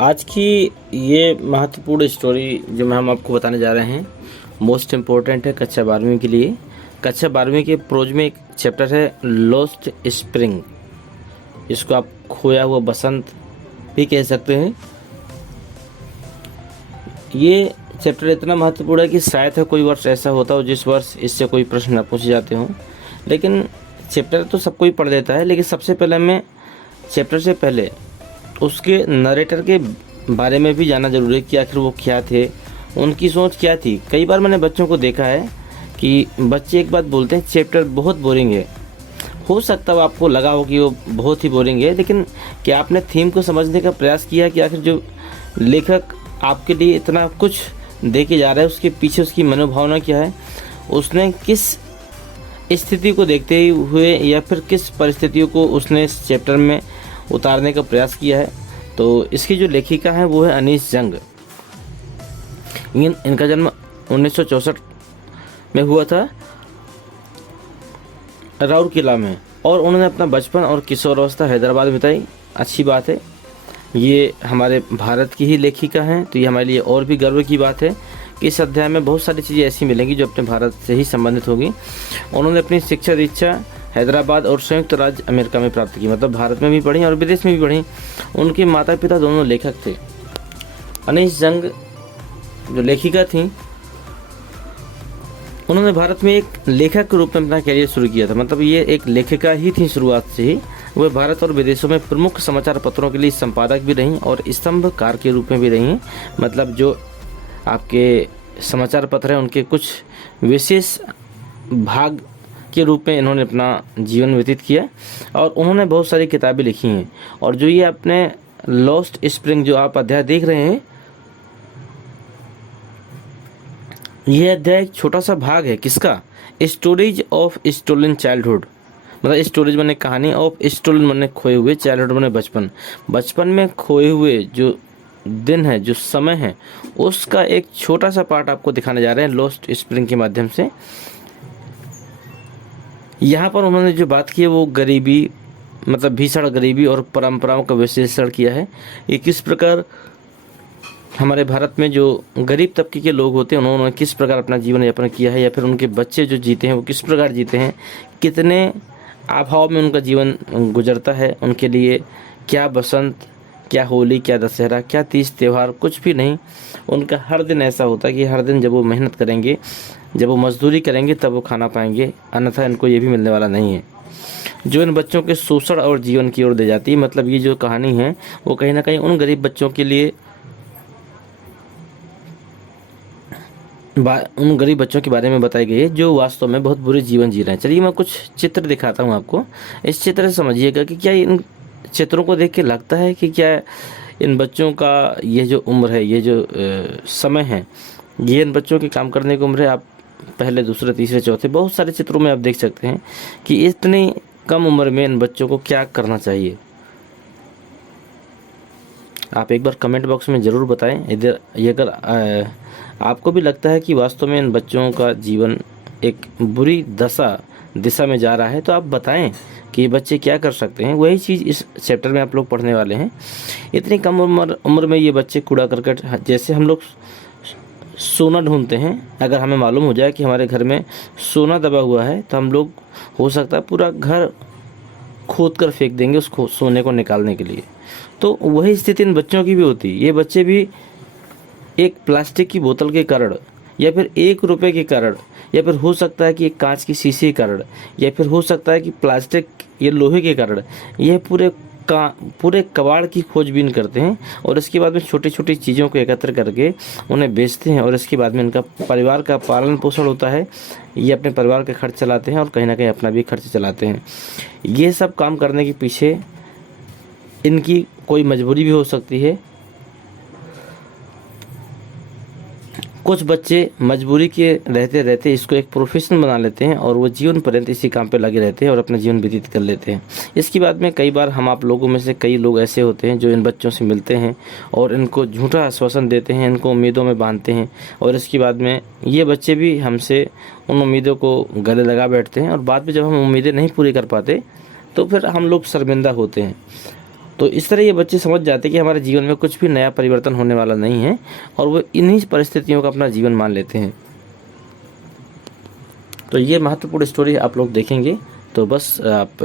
आज की ये महत्वपूर्ण स्टोरी जो हम आपको बताने जा रहे हैं मोस्ट इम्पोर्टेंट है कक्षा 12वीं के लिए। कक्षा 12वीं के प्रोज में एक चैप्टर है लॉस्ट स्प्रिंग। इसको आप खोया हुआ बसंत भी कह सकते हैं। ये चैप्टर इतना महत्वपूर्ण है कि शायद है कोई वर्ष ऐसा होता हो जिस वर्ष इससे कोई प्रश्न न पूछे जाते हों। लेकिन चैप्टर तो सब कोई पढ़ देता है, लेकिन सबसे पहले हमें चैप्टर से पहले उसके नरेटर के बारे में भी जानना जरूरी है कि आखिर वो क्या थे, उनकी सोच क्या थी। कई बार मैंने बच्चों को देखा है कि बच्चे एक बात बोलते हैं, चैप्टर बहुत बोरिंग है। हो सकता है आपको लगा हो कि वो बहुत ही बोरिंग है, लेकिन क्या आपने थीम को समझने का प्रयास किया कि आखिर जो लेखक आपके लिए इतना कुछ दे के जा रहा है उसके पीछे उसकी मनोभावना क्या है, उसने किस स्थिति को देखते हुए या फिर किस परिस्थितियों को उसने इस चैप्टर में उतारने का प्रयास किया है। तो इसकी जो लेखिका है वो है अनीस जंग। इनका जन्म 1964 में हुआ था राउरकेला में, और उन्होंने अपना बचपन और किशोरावस्था हैदराबाद में बिताई। अच्छी बात है, ये हमारे भारत की ही लेखिका हैं, तो ये हमारे लिए और भी गर्व की बात है कि इस अध्याय में बहुत सारी चीज़ें ऐसी मिलेंगी जो अपने भारत से ही संबंधित होगी। उन्होंने अपनी शिक्षा दीक्षा हैदराबाद और संयुक्त राज्य अमेरिका में प्राप्त की, मतलब भारत में भी पढ़ी और विदेश में भी पढ़ी। उनके माता पिता दोनों लेखक थे। अनीस जंग जो लेखिका थी, उन्होंने भारत में एक लेखक के रूप में अपना करियर शुरू किया था, मतलब ये एक लेखिका ही थी शुरुआत से ही। वह भारत और विदेशों में प्रमुख समाचार पत्रों के लिए संपादक भी रहीं और स्तंभकार के रूप में भी रहीं। मतलब जो आपके समाचार पत्र हैं उनके कुछ विशेष भाग के रूप में इन्होंने अपना जीवन व्यतीत किया, और उन्होंने बहुत सारी किताबें लिखी हैं। और जो ये अपने लॉस्ट स्प्रिंग जो आप अध्याय देख रहे हैं, यह अध्याय एक छोटा सा भाग है किसका, स्टोरीज ऑफ स्टोलन चाइल्डहुड। मतलब स्टोरीज बने कहानी, ऑफ स्टोलन बने खोए हुए, चाइल्डहुड बने बचपन। बचपन में खोए हुए जो दिन है, जो समय है, उसका एक छोटा सा पार्ट आपको दिखाने जा रहे हैं लॉस्ट स्प्रिंग के माध्यम से। यहाँ पर उन्होंने जो बात की है वो गरीबी, मतलब भीषण गरीबी और परंपराओं का विश्लेषण किया है। ये किस प्रकार हमारे भारत में जो गरीब तबके के लोग होते हैं उन्होंने किस प्रकार अपना जीवन यापन किया है, या फिर उनके बच्चे जो जीते हैं वो किस प्रकार जीते हैं, कितने अभाव में उनका जीवन गुजरता है। उनके लिए क्या बसंत, क्या होली, क्या दशहरा, क्या तीज त्यौहार, कुछ भी नहीं। उनका हर दिन ऐसा होता है कि हर दिन जब वो मेहनत करेंगे, जब वो मजदूरी करेंगे तब वो खाना पाएंगे, अन्यथा इनको ये भी मिलने वाला नहीं है। जो इन बच्चों के शोषण और जीवन की ओर दे जाती है। मतलब ये जो कहानी है वो कहीं ना कहीं उन गरीब बच्चों के लिए, उन गरीब बच्चों के बारे में बताई गई है जो वास्तव में बहुत बुरे जीवन जी रहे हैं। चलिए मैं कुछ चित्र दिखाता हूँ आपको। इस चित्र से समझिएगा कि क्या इन चित्रों को देख के लगता है कि क्या इन बच्चों का ये जो उम्र है, ये जो समय है, ये इन बच्चों के काम करने की उम्र है। आप पहले, दूसरे, तीसरे, चौथे बहुत सारे चित्रों में आप देख सकते हैं कि इतनी कम उम्र में इन बच्चों को क्या करना चाहिए। आप एक बार कमेंट बॉक्स में ज़रूर बताएं इधर, ये अगर आपको भी लगता है कि वास्तव में इन बच्चों का जीवन एक बुरी दिशा में जा रहा है, तो आप बताएं कि ये बच्चे क्या कर सकते हैं। वही चीज़ इस चैप्टर में आप लोग पढ़ने वाले हैं। इतनी कम उम्र में ये बच्चे कूड़ा करकट, जैसे हम लोग सोना ढूंढते हैं, अगर हमें मालूम हो जाए कि हमारे घर में सोना दबा हुआ है तो हम लोग हो सकता है पूरा घर खोद कर फेंक देंगे उस सोने को निकालने के लिए। तो वही स्थिति इन बच्चों की भी होती है। ये बच्चे भी एक प्लास्टिक की बोतल के कारण, या फिर 1 रुपये के कारण, या फिर हो सकता है कि एक कांच की शीशे के कारण, या फिर हो सकता है कि प्लास्टिक या लोहे के कारण, यह पूरे कबाड़ की खोजबीन करते हैं, और इसके बाद में छोटी छोटी चीज़ों को एकत्र करके उन्हें बेचते हैं, और इसके बाद में इनका परिवार का पालन पोषण होता है। ये अपने परिवार का खर्च चलाते हैं और कहीं ना कहीं अपना भी खर्च चलाते हैं। ये सब काम करने के पीछे इनकी कोई मजबूरी भी हो सकती है। कुछ बच्चे मजबूरी के रहते रहते इसको एक प्रोफेशन बना लेते हैं और वो जीवन पर्यंत इसी काम पे लगे रहते हैं और अपना जीवन व्यतीत कर लेते हैं। इसके बाद में कई बार हम आप लोगों में से कई लोग ऐसे होते हैं जो इन बच्चों से मिलते हैं और इनको झूठा आश्वासन देते हैं, इनको उम्मीदों में बांधते हैं, और इसके बाद में ये बच्चे भी हमसे उन उम्मीदों को गले लगा बैठते हैं, और बाद में जब हम उम्मीदें नहीं पूरी कर पाते तो फिर हम लोग शर्मिंदा होते हैं। तो इस तरह ये बच्चे समझ जाते हैं कि हमारे जीवन में कुछ भी नया परिवर्तन होने वाला नहीं है और वो इन्हीं परिस्थितियों का अपना जीवन मान लेते हैं। तो ये महत्वपूर्ण स्टोरी आप लोग देखेंगे, तो बस आप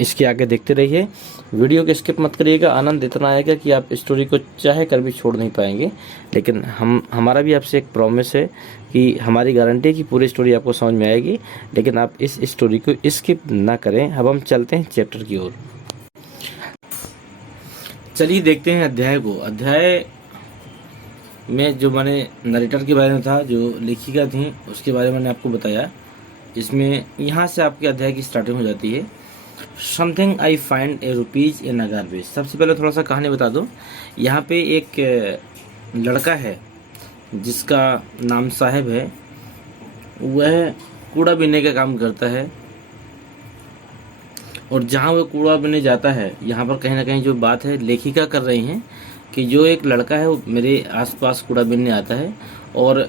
इसके आगे देखते रहिए, वीडियो को स्किप मत करिएगा। आनंद इतना आएगा कि आप स्टोरी को चाहे कर भी छोड़ नहीं पाएंगे। लेकिन हमारा भी आपसे एक प्रॉमिस है कि हमारी गारंटी है कि पूरी स्टोरी आपको समझ में आएगी, लेकिन आप इस स्टोरी को स्किप ना करें। अब हम चलते हैं चैप्टर की ओर। चलिए देखते हैं अध्याय को। अध्याय में जो मैंने नरेटर के बारे में था, जो लेखिका थी, उसके बारे में मैंने आपको बताया। इसमें यहाँ से आपके अध्याय की स्टार्टिंग हो जाती है। Something I find A rupees in a garbage. सबसे पहले थोड़ा सा कहानी बता दूं। यहाँ पे एक लड़का है जिसका नाम साहिब है। वह कूड़ा बीनने का काम करता है और जहाँ वह कूड़ा बीनने जाता है, यहाँ पर कहीं ना कहीं जो बात है लेखिका कर रही हैं कि जो एक लड़का है वो मेरे आसपास कूड़ा बीनने आता है, और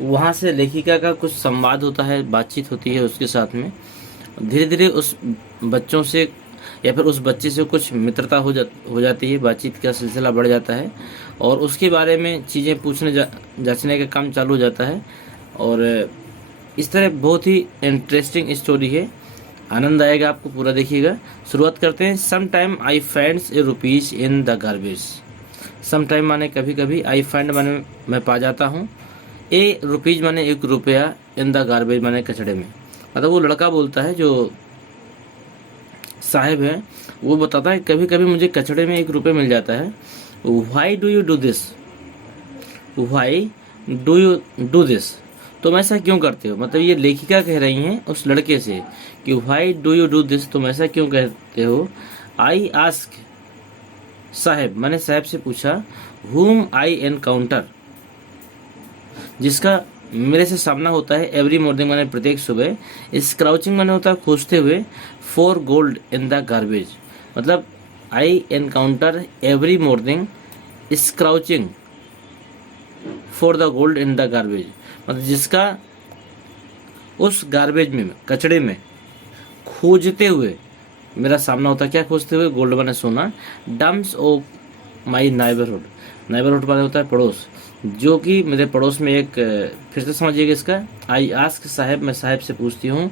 वहाँ से लेखिका का कुछ संवाद होता है, बातचीत होती है उसके साथ में। धीरे धीरे उस बच्चों से या फिर उस बच्चे से कुछ मित्रता हो जाती है, बातचीत का सिलसिला बढ़ जाता है और उसके बारे में चीज़ें पूछने जांचने का काम चालू हो जाता है। और इस तरह बहुत ही इंटरेस्टिंग स्टोरी है, आनंद आएगा आपको, पूरा देखिएगा। शुरुआत करते हैं। Some time I finds a rupees in the garbage. Some time माने कभी कभी, आई फाइंड माने मैं पा जाता हूँ, ए रुपीज माने एक रुपया, इन द गार्बेज माने कचड़े में। मतलब वो लड़का बोलता है, जो साहिब है, वो बताता है कभी कभी मुझे कचड़े में एक रुपये मिल जाता है। Why do you do this, why do you do this, तुम ऐसा क्यों करते हो। मतलब ये लेखिका कह रही हैं उस लड़के से कि why do you do this, तुम ऐसा क्यों कहते हो। आई आस्क साहिब, मैंने साहिब से पूछा, whom आई एनकाउंटर, जिसका मेरे से सामना होता है, एवरी मॉर्निंग माने प्रत्येक सुबह, स्क्राउचिंग माने होता है खोजते हुए, for gold in the garbage. मतलब I encounter every morning scrounging for the gold in the garbage. मतलब जिसका उस गार्बेज में, कचड़े में खोजते हुए मेरा सामना होता है। क्या खोजते हुए, गोल्ड माने सोना। Dumps of my neighbourhood, neighbourhood माने होता है पड़ोस, जो कि मेरे पड़ोस में एक, फिर से समझिएगा इसका। आई आस्क साहिब, मैं साहिब से पूछती हूँ,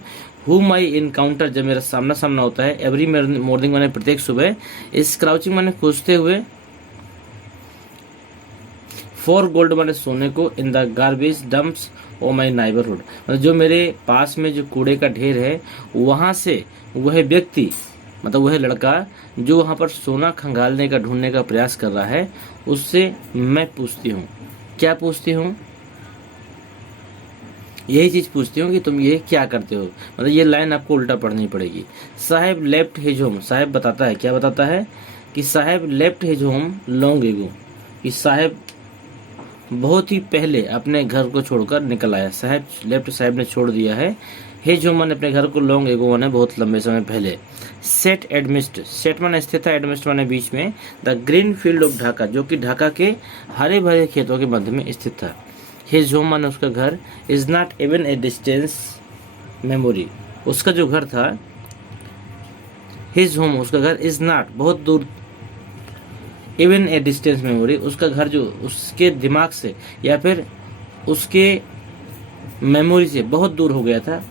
whom आई इनकाउंटर, जब मेरा सामना होता है, एवरी मॉर्निंग माने प्रत्येक सुबह, स्क्राउचिंग माने खोजते हुए, फॉर गोल्ड माने सोने को, in the garbage dumps o my neighbourhood, मतलब जो मेरे पास में जो कूड़े का ढेर है, वहाँ से वह व्यक्ति, मतलब वह लड़का जो वहाँ पर सोना खंगालने का, ढूंढने का प्रयास कर रहा है, उससे मैं पूछती हूँ। क्या पूछती हूँ, यही चीज़ पूछती हूँ कि तुम ये क्या करते हो। मतलब ये लाइन आपको उल्टा पढ़नी पड़ेगी। Sahib left his home, Sahib बताता है, क्या बताता है कि Sahib left his home long ago, कि साहिब बहुत ही पहले अपने घर को छोड़कर निकल आया। साहिब लेफ्ट, साहिब ने छोड़ दिया है। हिज होम माने अपने घर को, लॉन्ग एगो माने बहुत लंबे समय पहले। सेट एडमिस्ट, सेट माने स्थित है, एडमिस्ट माने बीच में। The green field of Dhaka, जो कि ढाका के हरे भरे खेतों के मध्य में स्थित था। हिज होम माने उसका घर। Is not even a distance memory, उसका जो घर था, हिज होम उसका घर, इज नॉट बहुत दूर, इवन ए डिस्टेंस मेमोरी उसका घर जो उसके दिमाग से या फिर उसके मेमोरी से बहुत दूर हो गया था।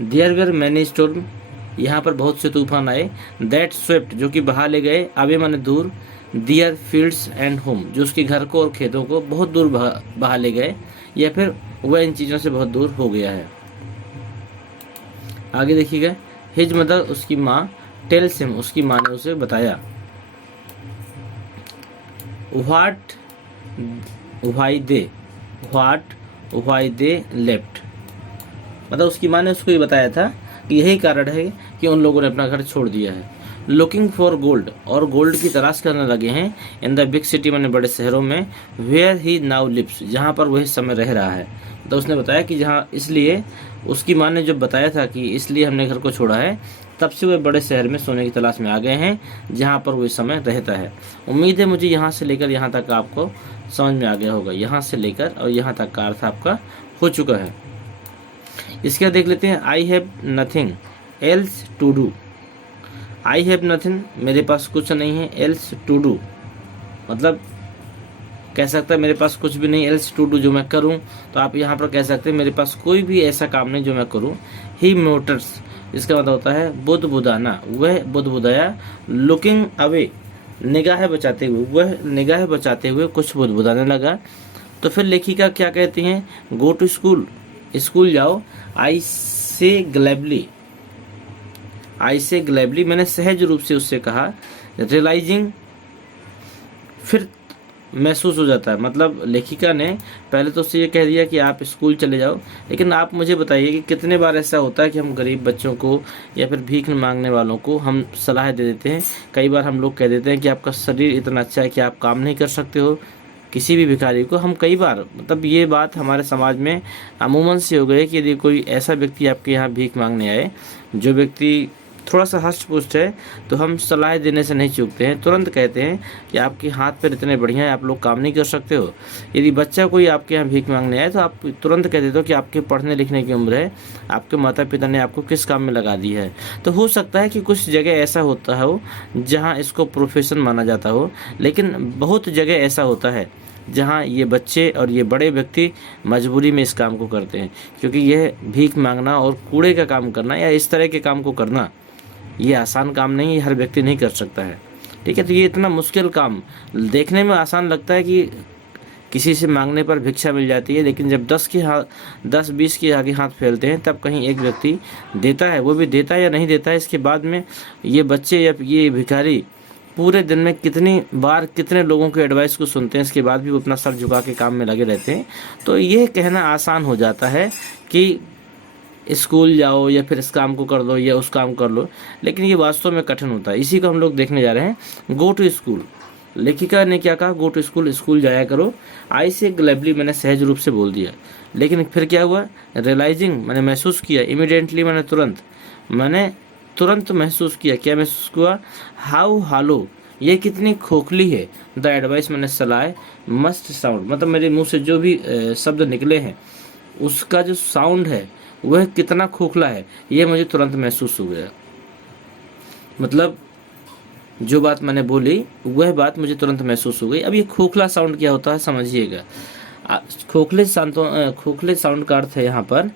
देयर वेर मैनी स्टॉर्म, यहाँ पर बहुत से तूफान आए। दैट स्वेप्ट, जो कि बहा ले गए, आवे माने दूर, दियर फील्ड्स एंड होम, जो उसके घर को और खेतों को बहुत दूर बहा ले गए, या फिर वह इन चीज़ों से बहुत दूर हो गया है। आगे देखिएगा। हिज मदर, उसकी माँ, टेल्स हिम, उसकी माँ ने उसे बताया, व्हाट व्हाई दे लेफ्ट, मतलब उसकी माँ ने उसको ये बताया था कि यही कारण है कि उन लोगों ने अपना घर छोड़ दिया है। लुकिंग फॉर गोल्ड, और गोल्ड की तलाश करने लगे हैं, इन द बिग सिटी माने बड़े शहरों में, वेयर ही नाउ लिव्स, जहाँ पर वह समय रह रहा है। तो उसने बताया कि जहाँ, इसलिए उसकी माँ ने जब बताया था कि इसलिए हमने घर को छोड़ा है, तब से वह बड़े शहर में सोने की तलाश में आ गए हैं, जहाँ पर वह समय रहता है। उम्मीद है मुझे यहाँ से लेकर यहाँ तक आपको समझ में आ गया होगा। यहाँ से लेकर और यहाँ तक का अर्थ आपका हो चुका है। इसके बाद देख लेते हैं। I have nothing else to do. I have nothing, मेरे पास कुछ नहीं है, एल्स टू डू मतलब कह सकता है मेरे पास कुछ भी नहीं, एल्स टू डू जो मैं करूं, तो आप यहाँ पर कह सकते हैं मेरे पास कोई भी ऐसा काम नहीं जो मैं करूं। ही मोटर्स, इसका मतलब होता है बुध बुदाना, वह बुध बुदाया। लुकिंग अवे, निगाह बचाते हुए, वह निगाह बचाते हुए कुछ बुध बुदाने लगा। तो फिर लेखिका क्या कहती हैं, गो टू स्कूल, स्कूल जाओ। आई से ग्लैबली, आई से ग्लैबली, मैंने सहज रूप से उससे कहा। रियलाइजिंग, फिर महसूस हो जाता है, मतलब लेखिका ने पहले तो उससे ये कह दिया कि आप स्कूल चले जाओ, लेकिन आप मुझे बताइए कि कितने बार ऐसा होता है कि हम गरीब बच्चों को या फिर भीख मांगने वालों को हम सलाह दे देते हैं। कई बार हम लोग कह देते हैं कि आपका शरीर इतना अच्छा है कि आप काम नहीं कर सकते हो। किसी भी भिखारी को हम कई बार, मतलब ये बात हमारे समाज में अमूमन से हो गई कि यदि कोई ऐसा व्यक्ति आपके यहाँ भीख मांगने आए, जो व्यक्ति थोड़ा सा हष्ट पुष्ट है, तो हम सलाह देने से नहीं चूकते हैं, तुरंत कहते हैं कि आपके हाथ पैर इतने बढ़िया है, आप लोग काम नहीं कर सकते हो। यदि बच्चा कोई आपके यहाँ भीख मांगने आए तो आप तुरंत कह देते हो कि आपके पढ़ने लिखने की उम्र है, आपके माता पिता ने आपको किस काम में लगा दी है। तो हो सकता है कि कुछ जगह ऐसा होता हो जहाँ इसको प्रोफेशन माना जाता हो, लेकिन बहुत जगह ऐसा होता है जहाँ ये बच्चे और ये बड़े व्यक्ति मजबूरी में इस काम को करते हैं, क्योंकि यह भीख मांगना और कूड़े का काम करना या इस तरह के काम को करना ये आसान काम नहीं है, हर व्यक्ति नहीं कर सकता है। ठीक है, तो ये इतना मुश्किल काम देखने में आसान लगता है कि किसी से मांगने पर भिक्षा मिल जाती है, लेकिन जब 10-20 के आगे हाथ फैलते हैं तब कहीं एक व्यक्ति देता है, वो भी देता है या नहीं देता है, इसके बाद में ये बच्चे या ये भिखारी पूरे दिन में कितनी बार कितने लोगों के एडवाइस को सुनते हैं, इसके बाद भी वो अपना सर झुका के काम में लगे रहते हैं। तो ये कहना आसान हो जाता है कि स्कूल जाओ या फिर इस काम को कर लो या उस काम कर लो, लेकिन ये वास्तव में कठिन होता है। इसी को हम लोग देखने जा रहे हैं। गो टू स्कूल, लेखिका ने क्या कहा, गो टू स्कूल, स्कूल जाया करो। आई से ग्लैबली, मैंने सहज रूप से बोल दिया, लेकिन फिर क्या हुआ, रियलाइजिंग, मैंने महसूस किया। इमीडिएटली, मैंने तुरंत महसूस किया। क्या महसूस हुआ, हाउ हालो, ये कितनी खोखली है। द एडवाइस, मैंने सलाह, मस्ट साउंड, मतलब मेरे मुंह से जो भी शब्द निकले हैं उसका जो साउंड है वह कितना खोखला है, ये मुझे तुरंत महसूस हो गया। मतलब जो बात मैंने बोली वह बात मुझे तुरंत महसूस हो गई। अब ये खोखला साउंड क्या होता है समझिएगा। खोखले साउंड का अर्थ है यहाँ पर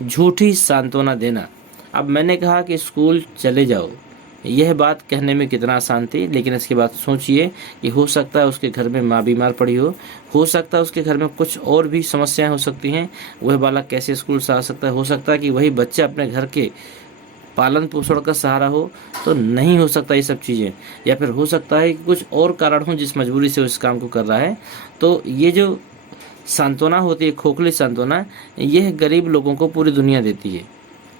झूठी सांत्वना देना। अब मैंने कहा कि स्कूल चले जाओ, यह बात कहने में कितना आसान थी, लेकिन इसके बाद सोचिए कि हो सकता है उसके घर में माँ बीमार पड़ी हो सकता है उसके घर में कुछ और भी समस्याएं हो सकती हैं, वह बालक कैसे स्कूल से आ सकता है। हो सकता है कि वही बच्चा अपने घर के पालन पोषण का सहारा हो, तो नहीं हो सकता ये सब चीज़ें, या फिर हो सकता है कि कुछ और कारण हो जिस मजबूरी से उस काम को कर रहा है। तो ये जो सांत्वना होती है, खोखली सांत्वना, यह गरीब लोगों को पूरी दुनिया देती है।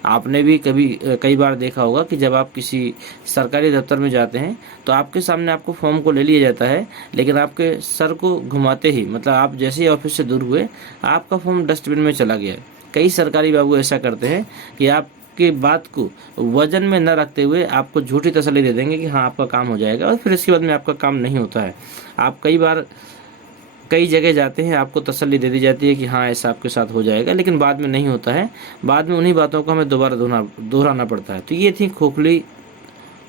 आपने भी कई बार देखा होगा कि जब आप किसी सरकारी दफ्तर में जाते हैं तो आपके सामने आपको फॉर्म को ले लिया जाता है, लेकिन आपके सर को घुमाते ही, मतलब आप जैसे ही ऑफिस से दूर हुए आपका फॉर्म डस्टबिन में चला गया। कई सरकारी बाबू ऐसा करते हैं कि आपकी बात को वजन में न रखते हुए आपको झूठी तसल्ली दे देंगे कि हाँ आपका काम हो जाएगा, और फिर इसके बाद में आपका काम नहीं होता है। आप कई जगह जाते हैं, आपको तसल्ली दे दी जाती है कि हाँ ऐसा आपके साथ हो जाएगा, लेकिन बाद में नहीं होता है। बाद में उन्हीं बातों को हमें दोबारा दोहराना पड़ता है। तो ये थी खोखली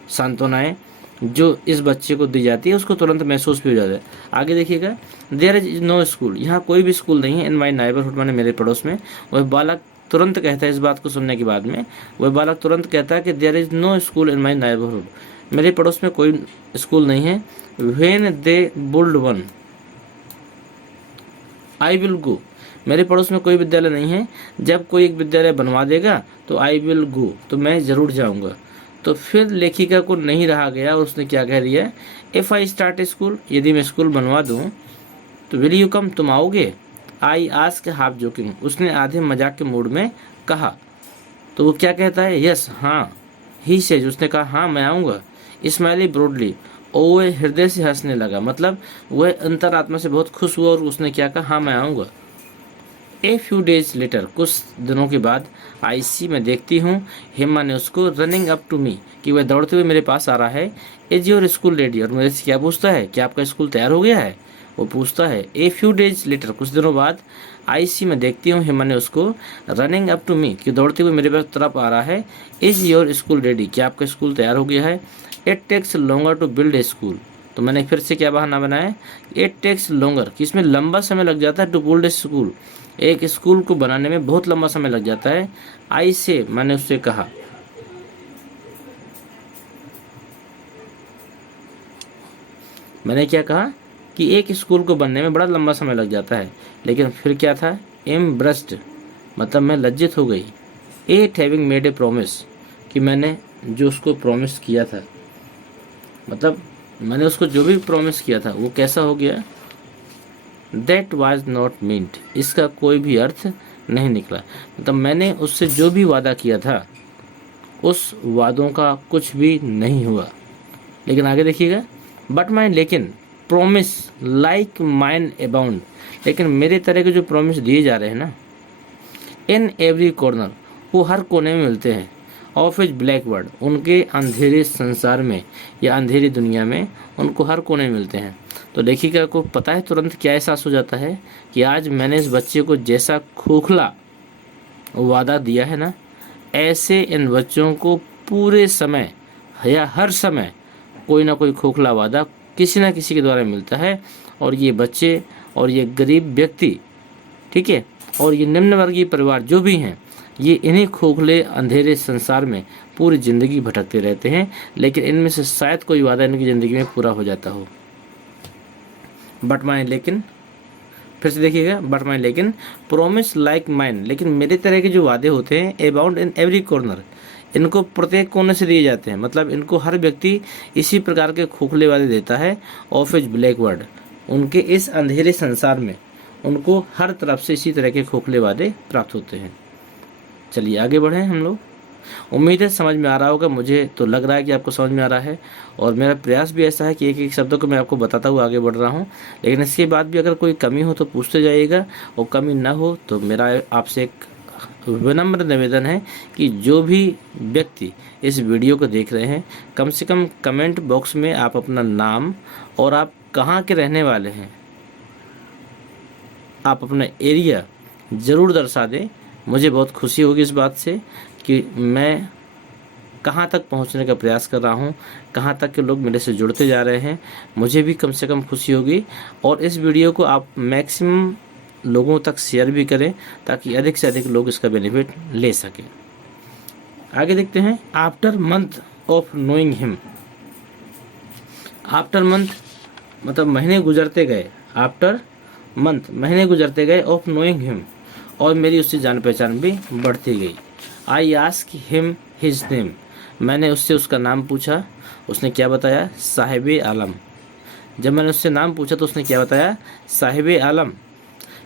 सांत्वनाएं जो इस बच्चे को दी जाती है, उसको तुरंत महसूस भी हो जाता है। आगे देखिएगा, देयर इज नो स्कूल, यहाँ कोई भी स्कूल नहीं है। इन माई नाइबरहुड, मैंने मेरे पड़ोस में। वह बालक तुरंत कहता है, इस बात को सुनने के बाद में वह बालक तुरंत कहता है कि there is no school in my neighbourhood, मेरे पड़ोस में कोई स्कूल नहीं है। When they build one I will go, मेरे पड़ोस में कोई विद्यालय नहीं है, जब कोई एक विद्यालय बनवा देगा तो आई विल गो, तो मैं ज़रूर जाऊंगा। तो फिर लेखिका को नहीं रहा गया, उसने क्या कह दिया, if I start A school, यदि मैं स्कूल बनवा दूं तो विल यू कम, तुम आओगे। आई आस्क हाफ जोकिंग, उसने आधे मजाक के मूड में कहा। तो वो क्या कहता है, यस, हाँ। ही सेज, उसने कहा हाँ मैं आऊँगा। स्माइली ब्रॉडली, वह हृदय से हंसने लगा, मतलब वह अंतरात्मा से बहुत खुश हुआ और उसने क्या कहा, हाँ मैं आऊँगा। ए फ्यू डेज लेटर, कुछ दिनों के बाद, आई सी, मैं देखती हूँ, हेमा ने उसको, रनिंग अप टू मी, कि वह दौड़ते हुए मेरे पास आ रहा है। इज योर स्कूल रेडी, और मेरे से क्या पूछता है कि आपका स्कूल तैयार हो गया है। वो पूछता है ए फ्यू डेज लेटर, कुछ दिनों बाद, आई सी मैं देखती हूँ हिमा ने उसको, रनिंग अप टू मी कि दौड़ते हुए मेरे तरफ आ रहा है, इज़ योर स्कूल रेडी, क्या आपका स्कूल तैयार हो गया है, it takes longer to build a school, तो मैंने फिर से क्या बहाना बनाया, इट टेक्स लॉन्गर कि इसमें लंबा समय लग जाता है, टू बिल्ड ए स्कूल, एक स्कूल को बनाने में बहुत लंबा समय लग जाता है, आई से मैंने उससे कहा, मैंने क्या कहा कि एक स्कूल को बनने में बड़ा लंबा समय लग जाता है, लेकिन फिर क्या था, एम्ब्रेस्ड मतलब मैं लज्जित हो गई, eight having made a promise कि मैंने जो उसको प्रॉमिस किया था, मतलब मैंने उसको जो भी प्रॉमिस किया था वो कैसा हो गया, दैट वाज नॉट मीन्ट, इसका कोई भी अर्थ नहीं निकला, मतलब मैंने उससे जो भी वादा किया था उस वादों का कुछ भी नहीं हुआ। लेकिन आगे देखिएगा, बट माई लेकिन प्रोमिस लाइक माइन अबाउंड, लेकिन मेरे तरह के जो प्रॉमिस दिए जा रहे हैं ना, इन एवरी कॉर्नर वो हर कोने में मिलते हैं, ऑफ इज ब्लैक वर्ड उनके अंधेरे संसार में या अंधेरी दुनिया में उनको हर कोने में मिलते हैं। तो लेखिका को पता है तुरंत क्या एहसास हो जाता है कि आज मैंने इस बच्चे को जैसा खोखला वादा दिया है ना, ऐसे इन बच्चों को पूरे समय या हर समय कोई ना कोई खोखला वादा किसी ना किसी के द्वारा मिलता है, और ये बच्चे और ये गरीब व्यक्ति, ठीक है, और ये निम्न वर्गीय परिवार जो भी हैं, ये इन्हीं खोखले अंधेरे संसार में पूरी ज़िंदगी भटकते रहते हैं, लेकिन इनमें से शायद कोई वादा इनकी ज़िंदगी में पूरा हो जाता हो। बट माई लेकिन, फिर से देखिएगा, बट माई लेकिन प्रोमिस लाइक माइन, लेकिन मेरे तरह के जो वादे होते हैं अबाउंड इन एवरी कॉर्नर, इनको प्रत्येक कोने से दिए जाते हैं, मतलब इनको हर व्यक्ति इसी प्रकार के खोखले वादे देता है, ऑफ इज ब्लैक वर्ड उनके इस अंधेरे संसार में उनको हर तरफ से इसी तरह के खोखले वादे प्राप्त होते हैं। चलिए आगे बढ़ें हम लोग। उम्मीद है समझ में आ रहा होगा, मुझे तो लग रहा है कि आपको समझ में आ रहा है, और मेरा प्रयास भी ऐसा है कि एक एक शब्दों को मैं आपको बताता हुआ आगे बढ़ रहा हूँ, लेकिन इसके बाद भी अगर कोई कमी हो तो पूछते जाइएगा, और कमी ना हो तो मेरा आपसे एक विनम्र निवेदन है कि जो भी व्यक्ति इस वीडियो को देख रहे हैं, कम से कम कमेंट बॉक्स में आप अपना नाम और आप कहाँ के रहने वाले हैं, आप अपना एरिया ज़रूर दर्शा दें। मुझे बहुत खुशी होगी इस बात से कि मैं कहाँ तक पहुँचने का प्रयास कर रहा हूँ, कहाँ तक के लोग मेरे से जुड़ते जा रहे हैं, मुझे भी कम से कम खुशी होगी। और इस वीडियो को आप मैक्सिमम लोगों तक शेयर भी करें ताकि अधिक से अधिक लोग इसका बेनिफिट ले सकें। आगे देखते हैं, after month of knowing him, after month मतलब महीने गुजरते गए, आफ्टर मंथ महीने गुजरते गए, ऑफ नोइंग हिम और मेरी उससे जान पहचान भी बढ़ती गई। I ask him his name, मैंने उससे उसका नाम पूछा, उसने क्या बताया, साहिब आलम। जब मैंने उससे नाम पूछा तो उसने क्या बताया, साहिब आलम।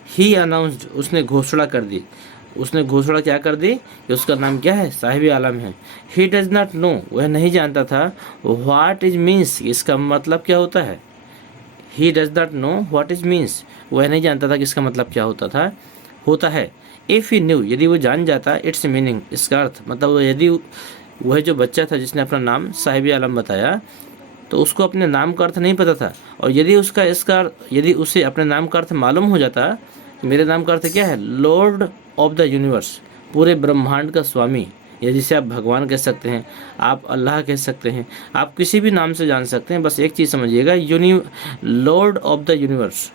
ही अनाउंस्ड, उसने घोषणा कर दी, उसने घोषणा क्या कर दी कि उसका नाम क्या है, साहिब आलम है। ही डज नॉट नो, वह नहीं जानता था, व्हाट इज मीन्स, इसका मतलब क्या होता है। He does not know what is means, वह नहीं जानता था कि इसका मतलब क्या होता है। इफ़ ही न्यू, यदि वो जान जाता, इट्स मीनिंग, इसका अर्थ, मतलब यदि वह जो बच्चा था जिसने अपना नाम साहिब आलम बताया तो उसको अपने नाम का अर्थ नहीं पता था, और यदि उसे अपने नाम का अर्थ मालूम हो जाता, मेरे नाम का अर्थ क्या है, लॉर्ड ऑफ द यूनिवर्स, पूरे ब्रह्मांड का स्वामी, या जिसे आप भगवान कह सकते हैं, आप अल्लाह कह सकते हैं, आप किसी भी नाम से जान सकते हैं, बस एक चीज़ समझिएगा, लॉर्ड ऑफ द यूनिवर्स,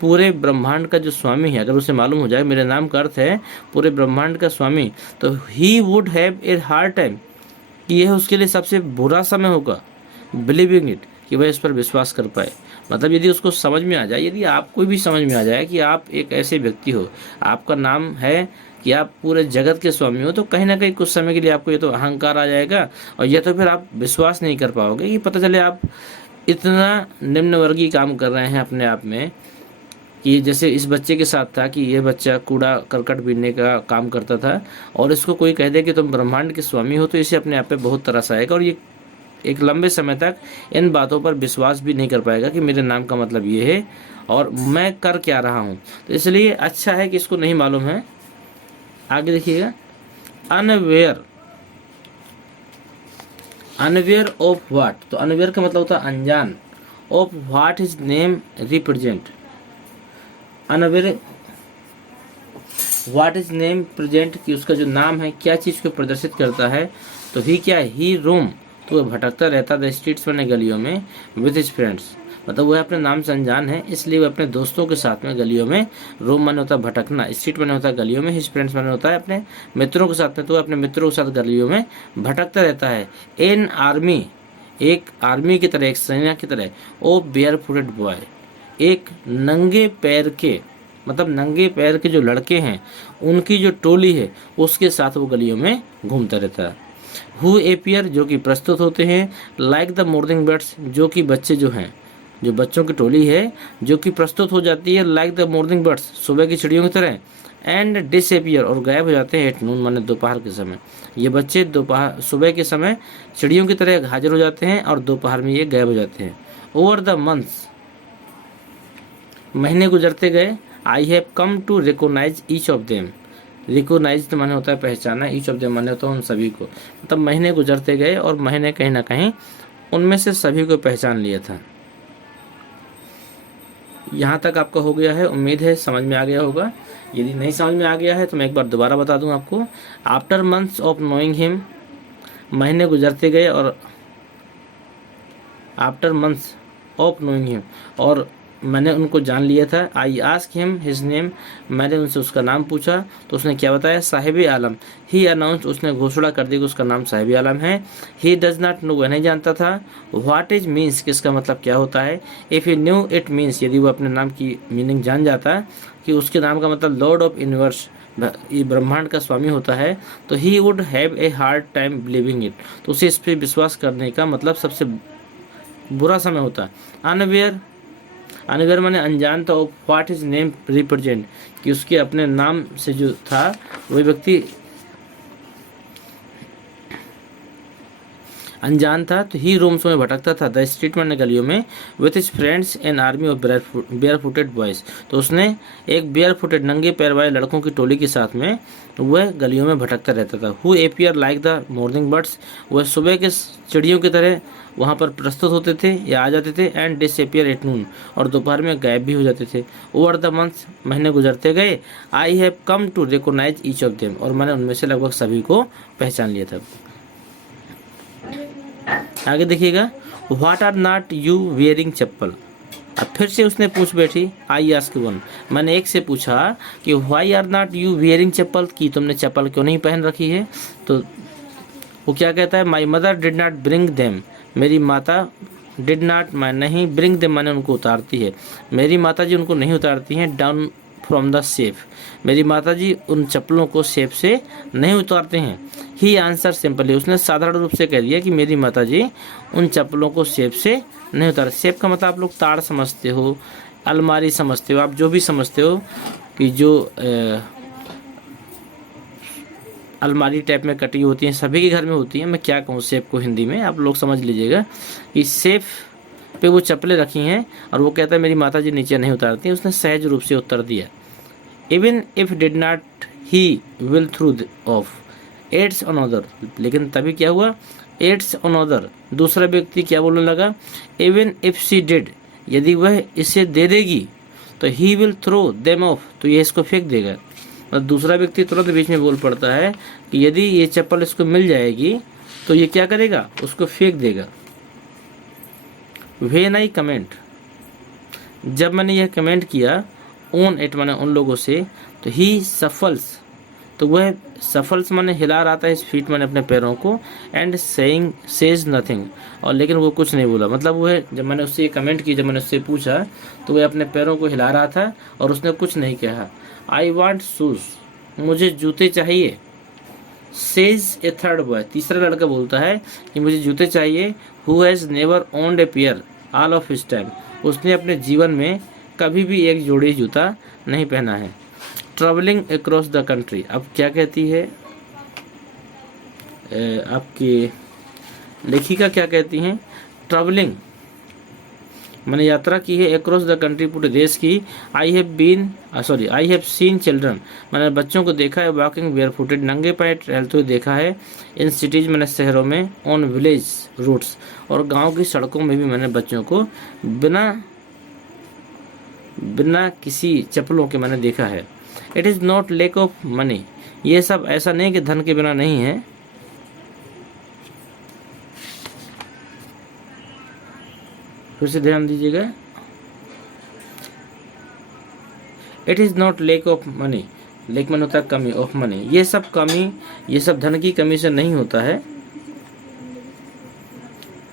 पूरे ब्रह्मांड का जो स्वामी है, अगर उसे मालूम हो जाए मेरे नाम का अर्थ है पूरे ब्रह्मांड का स्वामी, तो he would have a hard time, कि यह उसके लिए सबसे बुरा समय होगा, बिलीविंग इट, कि वह इस पर विश्वास कर पाए। मतलब यदि उसको समझ में आ जाए, यदि आपको भी समझ में आ जाए कि आप एक ऐसे व्यक्ति हो, आपका नाम है कि आप पूरे जगत के स्वामी हो, तो कहीं ना कहीं कुछ समय के लिए आपको ये तो अहंकार आ जाएगा, और या तो फिर आप विश्वास नहीं कर पाओगे कि पता चले आप इतना निम्न वर्गीय काम कर रहे हैं अपने आप में, कि जैसे इस बच्चे के साथ था कि यह बच्चा कूड़ा करकट बीनने का काम करता था, और इसको कोई कह दे कि तुम ब्रह्मांड के स्वामी हो, तो इसे अपने आप पे बहुत तरस आएगा, और ये एक लंबे समय तक इन बातों पर विश्वास भी नहीं कर पाएगा कि मेरे नाम का मतलब ये है और मैं कर क्या रहा हूँ। तो इसलिए अच्छा है कि इसको नहीं मालूम है। आगे देखिएगा, अनवेयर ऑफ व्हाट, तो अनवेयर का मतलब होता है अनजान, of what his name represent, unaware what is name present, कि उसका जो नाम है क्या चीज़ को प्रदर्शित करता है। तो ही क्या है, ही रोम, तो वह भटकता रहता द स्ट्रीट्स में, गलियों में, विद हिज फ्रेंड्स, मतलब वह अपने नाम से अनजान है, इसलिए वह अपने दोस्तों के साथ में गलियों में, रोम माने होता है भटकना, स्ट्रीट माने होता है गलियों में, हिज फ्रेंड्स माने होता है अपने मित्रों के साथ में, तो वह अपने मित्रों के साथ गलियों में भटकता रहता है। इन आर्मी, एक आर्मी की तरह, एक सेना की तरह, ओ बेयर फुटेड बॉय, एक नंगे पैर के, मतलब नंगे पैर के जो लड़के हैं उनकी जो टोली है उसके साथ वो गलियों में घूमता रहता है। हु एपियर, जो कि प्रस्तुत होते हैं, लाइक द मॉर्निंग बर्ड्स, जो कि बच्चे जो हैं, जो बच्चों की टोली है जो कि प्रस्तुत हो जाती है लाइक द मॉर्निंग बर्ड्स, सुबह की चिड़ियों की तरह, एंड डिसएपियर, और गायब हो जाते हैं एट नून माने दोपहर के समय। ये बच्चे दोपहर, सुबह के समय चिड़ियों की तरह हाजिर हो जाते हैं और दोपहर में ये गायब हो जाते हैं। ओवर द मंथ्स, महीने गुजरते गए, I have come to recognise each of them, recognise माने होता है पहचाना, ईच ऑफ देम माने होता है उन सभी को, मतलब महीने गुजरते गए और मैंने कहीं ना कहीं उनमें से सभी को पहचान लिया था। यहाँ तक आपका हो गया है, उम्मीद है समझ में आ गया होगा। यदि नहीं समझ में आ गया है तो मैं एक बार दोबारा बता दूं आपको। After months of knowing him, महीने गुजरते गए और after months of knowing him, और मैंने उनको जान लिया था। I ask him his name, मैंने उनसे उसका नाम पूछा तो उसने क्या बताया, साहिब आलम। ही अनाउंस, उसने घोषणा कर दी कि उसका नाम साहिब आलम है। ही डज नॉट नो, वह नहीं जानता था। व्हाट इज मीन्स, किसका मतलब क्या होता है। If he knew it means, यदि वो अपने नाम की मीनिंग जान जाता कि उसके नाम का मतलब लॉर्ड ऑफ यूनिवर्स, ये ब्रह्मांड का स्वामी होता है, तो he would have a hard time believing it, तो उसे इस पर विश्वास करने का मतलब सबसे बुरा समय होता। अनअवेयर, अनअवेयर माने अनजान था। Of what is name represent, कि उसके अपने नाम से जो था वही व्यक्ति अनजान था। तो ही रूम्स में भटकता था, द स्ट्रीट में, गलियों में, with his friends an army of bare footed boys, तो उसने एक बेयर फुटेड नंगे पैर वाले लड़कों की टोली के साथ में वह गलियों में भटकता रहता था। Who appear like the morning birds, वह सुबह के चिड़ियों की तरह वहाँ पर प्रस्तुत होते थे या आ जाते थे, एंड डिसअपियर एट नून, और दोपहर में गायब भी हो जाते थे। ओवर द मंथ्स, महीने गुजरते गए, I have come to recognise each of them, और मैंने उनमें से लगभग सभी को पहचान लिया था। आगे देखिएगा, what are not you wearing chappal. अब फिर से उसने पूछ बैठी, आई आस्क वन, मैंने एक से पूछा कि why are not you wearing chappal, की तुमने चप्पल क्यों नहीं पहन रखी है। तो वो क्या कहता है, my mother did not bring them, मेरी माता, डिड नॉट माने नहीं, ब्रिंग देम माने उनको उतारती है, मेरी माता जी उनको नहीं उतारती हैं, डाउन फ्रॉम द सेफ, मेरी माता जी उन चप्पलों को सेफ से नहीं उतारते हैं। ही आंसर सिंपली, उसने साधारण रूप से कह दिया कि मेरी माता जी उन चप्पलों को सेफ से नहीं उतार। सेफ का मतलब आप लोग तार समझते हो, अलमारी समझते हो, आप जो भी समझते हो कि जो अलमारी टाइप में कटी होती हैं, सभी के घर में होती हैं। मैं क्या कहूँ सेफ को हिंदी में, आप लोग समझ लीजिएगा कि सेफ पे वो चप्पलें रखी हैं और वो कहता है मेरी माता जी नीचे नहीं उतारती हैं। उसने सहज रूप से उत्तर दिया, even if did not he will through of ads another, लेकिन तभी क्या हुआ, एड्स अनदर, दूसरा व्यक्ति क्या बोलने लगा, इवन इफ शी डिड, यदि वह इसे दे देगी तो he will throw them off, तो ये इसको फेंक देगा। और दूसरा व्यक्ति तुरंत बीच में बोल पड़ता है कि यदि ये चप्पल इसको मिल जाएगी तो ये क्या करेगा, उसको फेंक देगा। व्हेन आई कमेंट, जब मैंने यह कमेंट किया, ऑन इट माने उन लोगों से, तो ही सफल्स, तो वह सफल्स माने हिला रहा था, इस फीट माने अपने पैरों को, एंड सेइंग सेज नथिंग, और लेकिन वो कुछ नहीं बोला। मतलब वह जब मैंने उससे ये कमेंट की, जब मैंने उससे पूछा तो वह अपने पैरों को हिला रहा था और उसने कुछ नहीं कहा। आई वांट शूज, मुझे जूते चाहिए। सेज ए थर्ड बॉय, तीसरा लड़का बोलता है कि मुझे जूते चाहिए। Who has never owned a pair all of his time, उसने अपने जीवन में कभी भी एक जोड़ी जूता नहीं पहना है। ट्रैवलिंग अक्रॉस द कंट्री, अब क्या कहती है आपकी लेखिका क्या कहती हैं, ट्रैवलिंग मैंने यात्रा की है अक्रॉस द कंट्री, पूरे देश की। आई हैव सीन चिल्ड्रन, मैंने बच्चों को देखा है वॉकिंग बेयर फुटेड, नंगे पैर टहलते हुए देखा है। इन सिटीज़, मैंने शहरों में। ऑन विलेज रूट्स, और गांव की सड़कों में भी मैंने बच्चों को बिना किसी चप्पलों के मैंने देखा है। It is not lack of money, ये सब ऐसा नहीं कि धन के बिना नहीं है। फिर से ध्यान दीजिएगा, it is not lack of money, lack मन होता है कमी, ऑफ मनी, ये सब कमी, ये सब धन की कमी से नहीं होता है।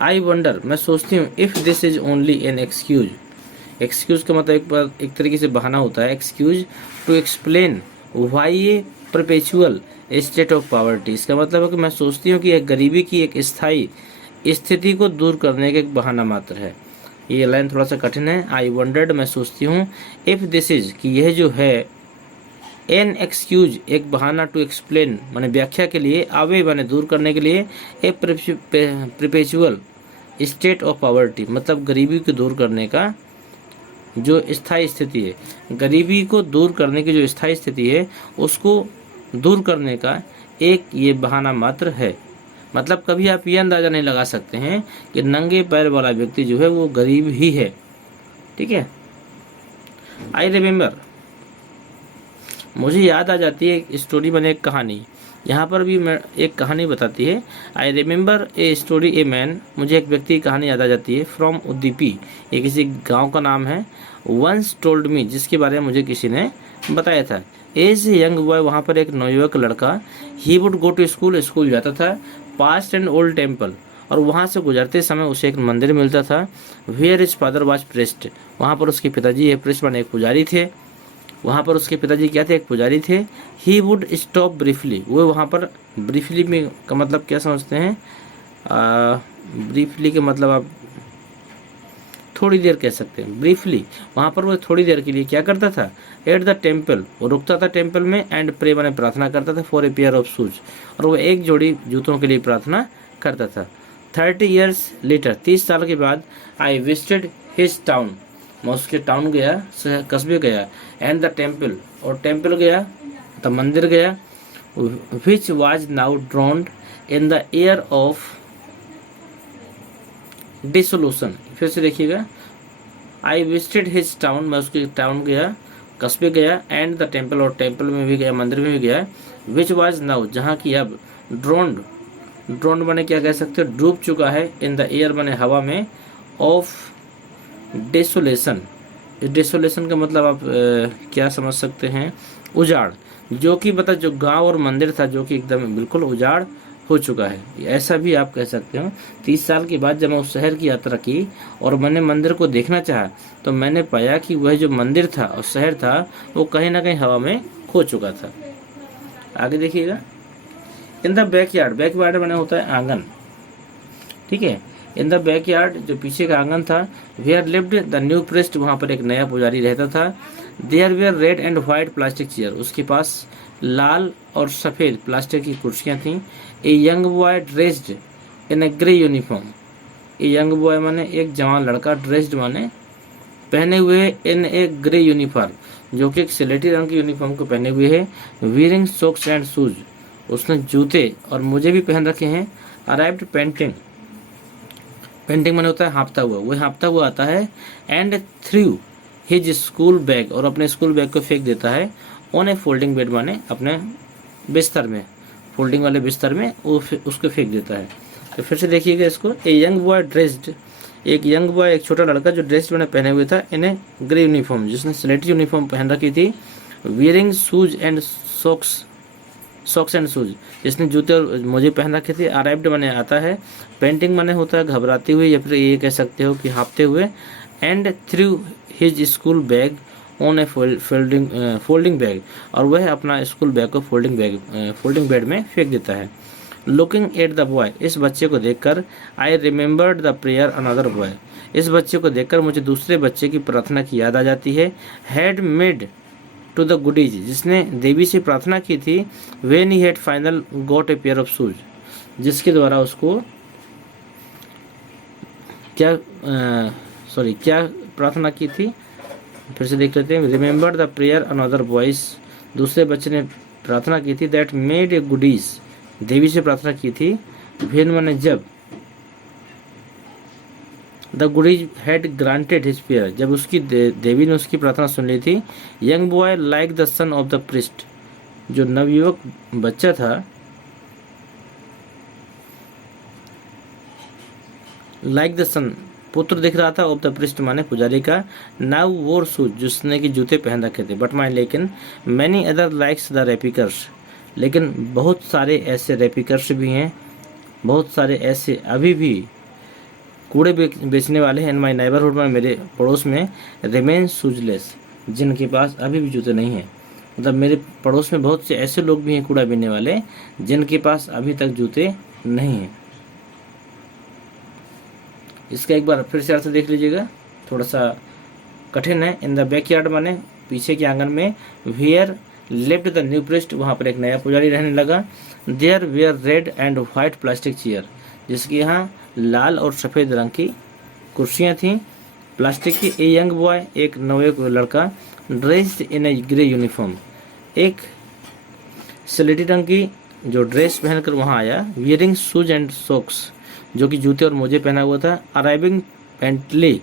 आई वंडर, मैं सोचती हूँ, if this is only an excuse, excuse का मतलब एक तरीके से बहाना होता है, excuse to explain why a perpetual state of poverty, इसका मतलब है कि मैं सोचती हूँ कि एक गरीबी की एक स्थायी स्थिति को दूर करने का एक बहाना मात्र है। ये लाइन थोड़ा सा कठिन है। आई वंडर्ड, मैं सोचती हूँ, इफ़ दिस इज, कि यह जो है, एन एक्सक्यूज, एक बहाना, टू एक्सप्लेन माने व्याख्या के लिए, अवे माने दूर करने के लिए, ए परपेचुअल स्टेट ऑफ पॉवर्टी मतलब गरीबी को दूर करने का जो स्थायी स्थिति है, गरीबी को दूर करने की जो स्थायी स्थिति है उसको दूर करने का एक ये बहाना मात्र है। मतलब कभी आप ये अंदाज़ा नहीं लगा सकते हैं कि नंगे पैर वाला व्यक्ति जो है वो गरीब ही है। ठीक है। आई रिमेम्बर, मुझे याद आ जाती है एक स्टोरी, मैंने एक कहानी, यहाँ पर भी मैं एक कहानी बताती है। I remember a story a man, मुझे एक व्यक्ति की कहानी याद आ जाती है। फ्रॉम उद्दीपी, ये किसी गांव का नाम है। वंस टोल्ड मी, जिसके बारे में मुझे किसी ने बताया था। एज ए यंग बॉय, वहाँ पर एक नवयुवक लड़का, he would go to school, school जाता था। पास्ट एंड ओल्ड टेम्पल, और वहाँ से गुजरते समय उसे एक मंदिर मिलता था। Where his father was priest, वहाँ पर उसके पिताजी एक प्रेस्ट माने एक पुजारी थे। वहाँ पर उसके पिताजी क्या थे, एक पुजारी थे। ही वुड स्टॉप ब्रीफली, वो वहाँ पर ब्रीफली में का मतलब क्या समझते हैं, ब्रीफली के मतलब आप थोड़ी देर कह सकते हैं। ब्रीफली वहाँ पर वो थोड़ी देर के लिए क्या करता था, एट द टेम्पल, वो रुकता था टेम्पल में, एंड प्रे माने प्रार्थना करता था, for a pair of shoes, और वो एक जोड़ी जूतों के लिए प्रार्थना करता था। 30 years लेटर, 30 साल के बाद, आई विजिटेड हिज टाउन, मैं उसके टाउन गया, कस्बे गया, एंड द टेम्पल, और टेम्पल गया, द मंदिर गया, which was now ड्रॉन्ड in the air of dissolution. फिर से देखिएगा, आई विजिटेड हिज टाउन, मैं उसके टाउन गया, कस्बे गया, एंड द टेम्पल, और टेम्पल में भी गया, मंदिर में भी गया, विच वाज नाउ, जहाँ की अब, ड्रॉन्ड, ड्रॉन्ड बने क्या कह सकते हो, डूब चुका है, इन द एयर बने हवा में, ऑफ डेसोलेशन, डेसोलेशन का मतलब आप क्या समझ सकते हैं, उजाड़, जो कि मतलब जो गांव और मंदिर था जो कि एकदम बिल्कुल उजाड़ हो चुका है, ऐसा भी आप कह सकते हो। 30 साल के बाद जब मैं उस शहर की यात्रा की और मैंने मंदिर को देखना चाहा, तो मैंने पाया कि वह जो मंदिर था और शहर था वो कहीं ना कहीं हवा में खो चुका था। आगे देखिएगा, इन द बैकयार्ड, बैकयार्ड मैंने होता है आंगन। ठीक है। इन द बैकयार्ड, जो पीछे का आंगन था, where lived the new priest, वहाँ पर एक नया पुजारी रहता था। There were red and white plastic chair, उसके पास लाल और सफ़ेद प्लास्टिक की कुर्सियाँ थीं। A young boy dressed in a grey uniform, a young boy माने एक जवान लड़का, ड्रेस्ड माने पहने हुए, इन ए ग्रे यूनिफॉर्म, जो कि एक स्लेटी रंग की यूनिफॉर्म को पहने हुए है। वियरिंग सॉक्स एंड शूज, उसने जूते और मोजे भी पहन रखे हैं। अराइव्ड पेंटिंग, पेंटिंग माने होता है हाँपता हुआ, वो हाँपता हुआ आता है। And through his school bag, और अपने स्कूल बैग को फेंक देता है। ऑन ए फोल्डिंग बेड माने अपने बिस्तर में, फोल्डिंग वाले बिस्तर में वो उसको फेंक देता है। तो फिर से देखिएगा इसको, ए यंग बॉय ड्रेस्ड, एक यंग बॉय, एक छोटा लड़का जो ड्रेस मैंने पहने हुए था इन ए ग्रे यूनिफॉर्म, जिसने स्लेटी यूनिफॉर्म पहन रखी थी। Wearing shoes and socks and shoes, जिसने जूते और मोजे पहन रखे थे। अराइव्ड माने आता है। पेंटिंग माने होता है घबराते हुए, या फिर ये कह सकते हो कि हाँपते हुए। And through his school bag on A folding bag, और वह अपना स्कूल बैग को फोल्डिंग बेड में फेंक देता है। लुकिंग एट द बॉय, इस बच्चे को देखकर, I remembered the prayer another boy, इस बच्चे को देखकर मुझे दूसरे बच्चे की प्रार्थना की याद आ जाती है। Had made to the goddess, जिसने देवी से प्रार्थना की थी। When he had final got a pair of shoes, जिसके द्वारा उसको क्या सॉरी क्या प्रार्थना की थी, फिर से देख लेते हैं। Remember the prayer another voice, दूसरे बच्चे ने प्रार्थना की थी। दैट मेड ए गुडीज, देवी से प्रार्थना की थी। वेन मैंने जब, the goodies had granted his prayer, जब उसकी देवी ने उसकी प्रार्थना सुन ली थी। Young boy like the son of the priest, जो नवयुवक बच्चा था, लाइक द सन पुत्र दिख रहा था, ऑफ द प्रिस्ट माने पुजारी का। नाउ वोर शूज, जिसने कि जूते पहन रखे थे। बट माई, लेकिन many other likes the ragpickers, लेकिन बहुत सारे ऐसे रेपिकर्स भी हैं, बहुत सारे ऐसे अभी भी कूड़े बेचने वाले हैं। इन माई नेबरहुड में, मेरे पड़ोस में, रिमेन शूजलेस, जिनके पास अभी भी जूते नहीं हैं। मतलब मेरे पड़ोस में बहुत से ऐसे लोग भी हैं कूड़ा बीनने वाले, जिनके पास अभी तक जूते नहीं हैं। इसका एक बार फिर से अर्थ देख लीजिएगा, थोड़ा सा कठिन है। इन द बैकयार्ड माने पीछे के आंगन में। Where lived the new priest, वहाँ पर एक नया पुजारी रहने लगा। There were red and white plastic chair, जिसके यहाँ लाल और सफ़ेद रंग की कुर्सियाँ थीं प्लास्टिक की। ए यंग बॉय, एक नवयुवक लड़का, dressed in a grey uniform, एक स्लेटी रंग की जो ड्रेस पहनकर वहाँ आया। वियरिंग शूज एंड सॉक्स, जो कि जूते और मोजे पहना हुआ था। अराइविंग पेंटली,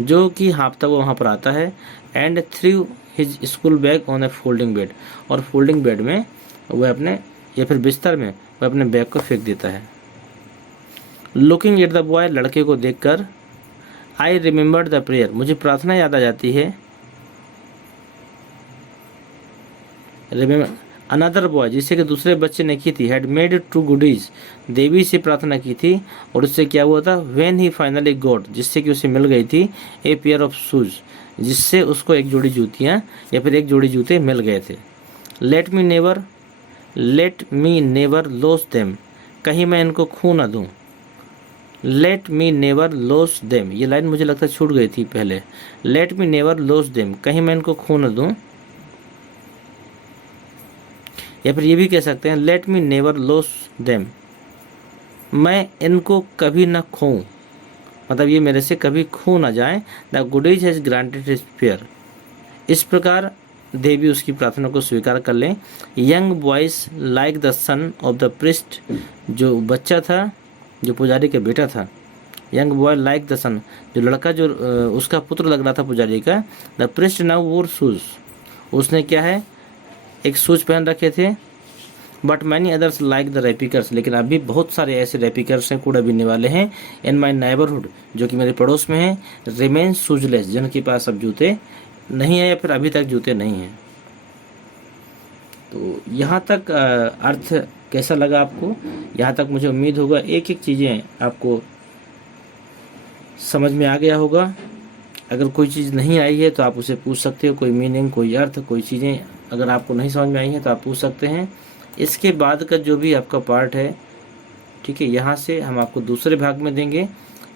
जो कि हाँफता हुआ वहाँ पर आता है। And through his school bag on A folding bed, और फोल्डिंग बेड में वह अपने, या फिर बिस्तर में वह अपने बैग को फेंक देता है। लुकिंग एट द बॉय, लड़के को देखकर, आई रिमेंबर्ड द प्रेयर, मुझे प्रार्थना याद आ जाती है। रिमेंबर अनदर बॉय, जिससे कि दूसरे बच्चे ने की थी। हैड मेड टू गुडीज, देवी से प्रार्थना की थी, और उससे क्या हुआ था। व्हेन ही फाइनली गॉट, जिससे कि उसे मिल गई थी। ए पेयर ऑफ शूज, जिससे उसको एक जोड़ी जूतियाँ या फिर एक जोड़ी जूते मिल गए थे। Let me never loss them, कहीं मैं इनको खो ना दूँ। Let me never loss them, ये लाइन मुझे लगता है छूट गई थी पहले। Let me never loss them, कहीं मैं इनको खो न दूँ। या फिर ये भी कह सकते हैं let me never loss them, मैं इनको कभी ना खोऊं, मतलब ये मेरे से कभी खो ना जाए। The goodies has granted his prayer, इस प्रकार देवी उसकी प्रार्थना को स्वीकार कर लें। Young boys like the son of the priest, जो बच्चा था, जो पुजारी का बेटा था। यंग बॉय लाइक द सन, जो लड़का जो उसका पुत्र लग रहा था पुजारी का। The priest now wore shoes, उसने क्या है, एक शूज पहन रखे थे। But many others like the ragpickers, लेकिन अभी बहुत सारे ऐसे रेपिकर्स हैं, कूड़ा बीनने वाले हैं। इन माई नेबरहुड, जो कि मेरे पड़ोस में हैं। रिमेन शूजलेस, जिनके पास अब जूते नहीं है या फिर अभी तक जूते नहीं हैं। तो यहाँ तक अर्थ कैसा लगा आपको? यहाँ तक मुझे उम्मीद होगा एक एक चीज़ें आपको समझ में आ गया होगा। अगर कोई चीज़ नहीं आई है तो आप उसे पूछ सकते हो, कोई मीनिंग, कोई अर्थ, कोई चीज़ें अगर आपको नहीं समझ में आई हैं तो आप पूछ सकते हैं। इसके बाद का जो भी आपका पार्ट है, ठीक है, यहाँ से हम आपको दूसरे भाग में देंगे।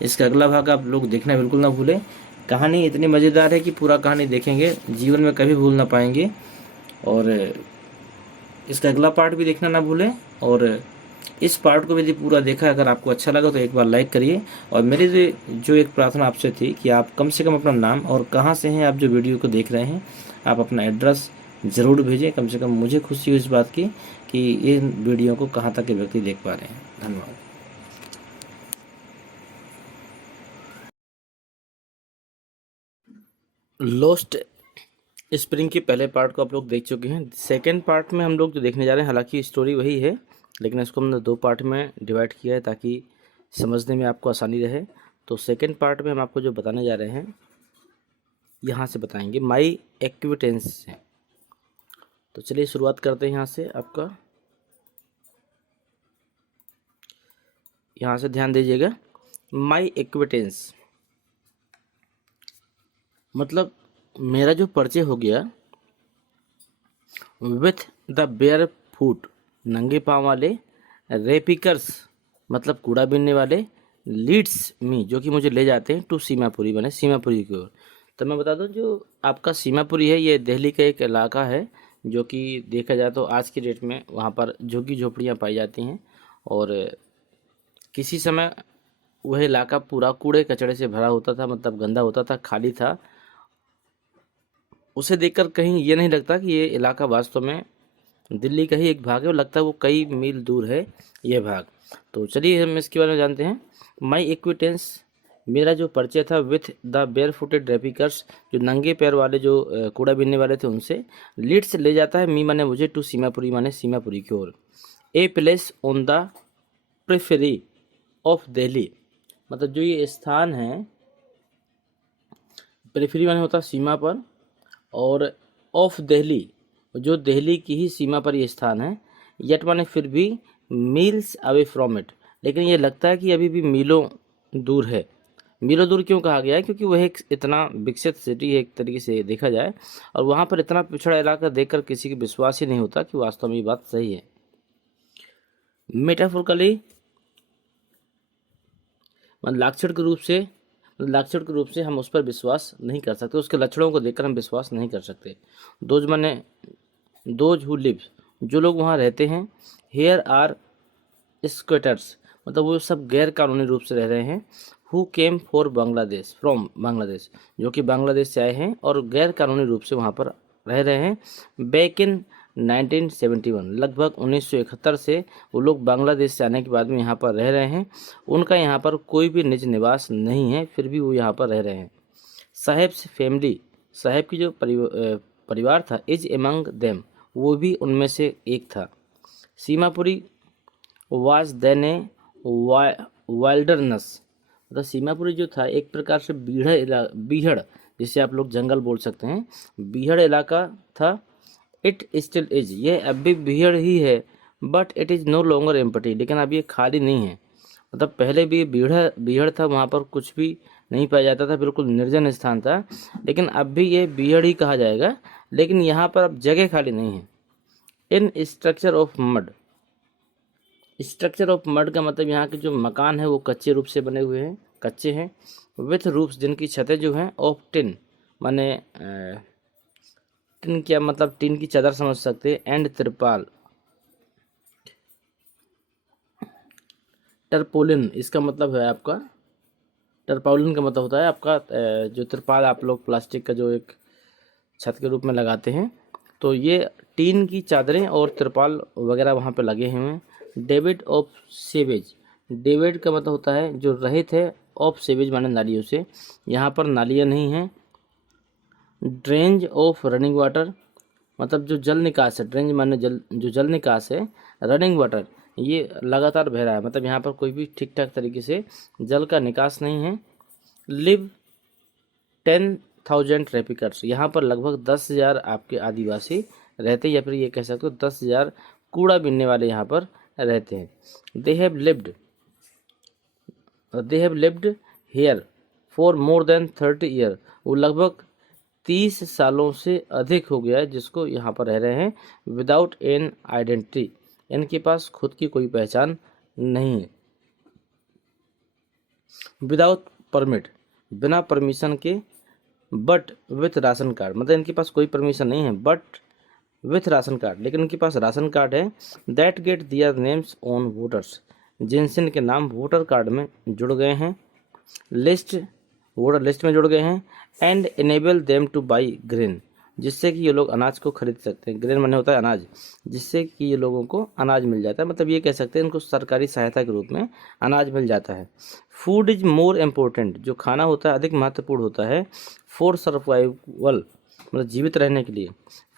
इसका अगला भाग आप लोग देखना बिल्कुल ना भूलें। कहानी इतनी मज़ेदार है कि पूरा कहानी देखेंगे जीवन में कभी भूल ना पाएंगे। और इसका अगला पार्ट भी देखना ना भूलें। और इस पार्ट को यदि पूरा देखा, अगर आपको अच्छा लगा तो एक बार लाइक करिए। और मेरी जो एक प्रार्थना आपसे थी कि आप कम से कम अपना नाम और कहाँ से हैं आप जो वीडियो को देख रहे हैं, आप अपना एड्रेस ज़रूर भेजें। कम से कम मुझे खुशी हुई इस बात की कि इन वीडियो को कहाँ तक के व्यक्ति देख पा रहे हैं। धन्यवाद। लॉस्ट स्प्रिंग के पहले पार्ट को आप लोग देख चुके हैं। सेकेंड पार्ट में हम लोग जो देखने जा रहे हैं, हालांकि स्टोरी वही है, लेकिन इसको हमने 2 पार्ट में डिवाइड किया है ताकि समझने में आपको आसानी रहे। तो सेकेंड पार्ट में हम आपको जो बताने जा रहे हैं, यहाँ से बताएंगे माई एक्विटेंस से। तो चलिए शुरुआत करते हैं यहाँ से। आपका यहाँ से ध्यान दीजिएगा। माई एक्विटेंस मतलब मेरा जो परिचय हो गया विथ द बेयर फुट, नंगे पाँव वाले, रेपिकर्स मतलब कूड़ा बीनने वाले, लीड्स मी जो कि मुझे ले जाते हैं, टू सीमापुरी बने सीमापुरी की ओर। तो मैं बता दूं, जो आपका सीमापुरी है ये दिल्ली का एक इलाका है जो कि देखा जाए तो आज की डेट में वहाँ पर झुग्गी झोपड़ियाँ पाई जाती हैं। और किसी समय वह इलाका पूरा कूड़े कचड़े से भरा होता था, मतलब गंदा होता था, खाली था। उसे देखकर कहीं ये नहीं लगता कि ये इलाका वास्तव में दिल्ली का ही एक भाग है, और लगता है वो कई मील दूर है ये भाग। तो चलिए हम इसके बारे में जानते हैं। माई एक्विटेंस, मेरा जो परिचय था विथ द बेयर फुटेड रेपिकर्स, जो नंगे पैर वाले जो कूड़ा बीनने वाले थे उनसे, लीड्स ले जाता है मी माने मुझे, टू सीमापुरी माने सीमापुरी की ओर, a place on the periphery of Delhi, मतलब जो ये स्थान है, प्रेफरी माने होता है सीमा पर, और ऑफ दिल्ली जो दिल्ली की ही सीमा पर ये स्थान है, यट माने फिर भी, मील्स अवे फ्रॉम इट, लेकिन ये लगता है कि अभी भी मीलों दूर है। मीलों दूर क्यों कहा गया है? क्योंकि वह एक इतना विकसित सिटी है एक तरीके से देखा जाए, और वहाँ पर इतना पिछड़ा इलाका देखकर किसी को विश्वास ही नहीं होता कि वास्तव में ये बात सही है। मेटाफोरिकली, मतलब लाक्षणिक रूप से हम उस पर विश्वास नहीं कर सकते, उसके लक्षणों को देखकर हम विश्वास नहीं कर सकते। दोज हु लिव, जो लोग वहाँ रहते हैं, हेयर आर स्क्वेटर्स, मतलब वो सब गैर कानूनी रूप से रह रहे हैं, who came for Bangladesh, from Bangladesh, जो कि बांग्लादेश से आए हैं और गैर कानूनी रूप से वहाँ पर रह रहे हैं। बैक इन 1971, लगभग 1971 से वो लोग बांग्लादेश से आने के बाद में यहाँ पर रह रहे हैं। उनका यहाँ पर कोई भी निज निवास नहीं है, फिर भी वो यहाँ पर रह रहे हैं। साहेब से फैमिली, साहेब की जो परिवार था, इज एमंग देम, वो भी उनमें से एक था। Seemapuri was then a wilderness, मतलब सीमापुरी जो था एक प्रकार से बीहड़, जिसे आप लोग जंगल बोल सकते हैं, बीहड़ इलाका था। इट स्टिल इज, यह अब भी बीहड़ ही है, but it is no longer empty, लेकिन अब ये खाली नहीं है। मतलब पहले भी बीहड़ था, वहाँ पर कुछ भी नहीं पाया जाता था, बिल्कुल निर्जन स्थान था, लेकिन अब भी ये बीहड़ ही कहा जाएगा, लेकिन यहाँ पर अब जगह खाली नहीं है। इन structure of mud, structure of mud का मतलब यहाँ के जो मकान है वो कच्चे रूप से बने हुए हैं, कच्चे हैं। विथ रूफ्स, जिनकी छतें जो हैं, ऑफ टिन, माने टिन क्या मतलब टिन की चादर समझ सकते हैं, एंड तिरपाल, टरपोलिन, इसका मतलब है आपका, टरपालिन का मतलब होता है आपका जो तिरपाल आप लोग प्लास्टिक का जो एक छत के रूप में लगाते हैं, तो ये टीन की चादरें और तिरपाल वगैरह वहाँ पे लगे हुए हैं। डेविड ऑफ सेवेज, डेविड का मतलब होता है जो रहित है, ऑफ सेवेज माने नालियों से, यहाँ पर नालियाँ नहीं हैं। ड्रेंज ऑफ रनिंग वाटर, मतलब जो जल निकास है, ड्रेंज माने जल, जो जल निकास है, रनिंग वाटर ये लगातार बह रहा है, मतलब यहाँ पर कोई भी ठीक ठाक तरीके से जल का निकास नहीं है। लिव 10,000 रेपिकर्स, यहाँ पर लगभग 10,000 आपके आदिवासी रहते हैं, या फिर ये कह सकते हो 10,000 कूड़ा बीनने वाले यहाँ पर रहते हैं। They have lived here for more than 30 year, वो लगभग 30 सालों से अधिक हो गया है जिसको यहाँ पर रह रहे हैं। विदाउट एन आइडेंटिटी, इनके पास खुद की कोई पहचान नहीं है। विदाउट परमिट, बिना परमिशन के। बट विथ राशन कार्ड, मतलब इनके पास कोई परमिशन नहीं है, बट विथ राशन कार्ड, लेकिन उनके पास राशन कार्ड है। That get their names on voters, जिनसे इनके नाम वोटर कार्ड में जुड़ गए हैं, वोटर लिस्ट में जुड़ गए हैं। And enable them two by grain, जिससे कि ये लोग अनाज को खरीद सकते हैं। ग्रेन माने होता है अनाज, जिससे कि ये लोगों को अनाज मिल जाता है, मतलब ये कह सकते हैं इनको सरकारी सहायता के रूप में अनाज मिल जाता है। फूड इज मोर इम्पोर्टेंट, जो खाना होता है अधिक महत्वपूर्ण होता है। फॉर सर्वाइवल, मतलब जीवित रहने के लिए।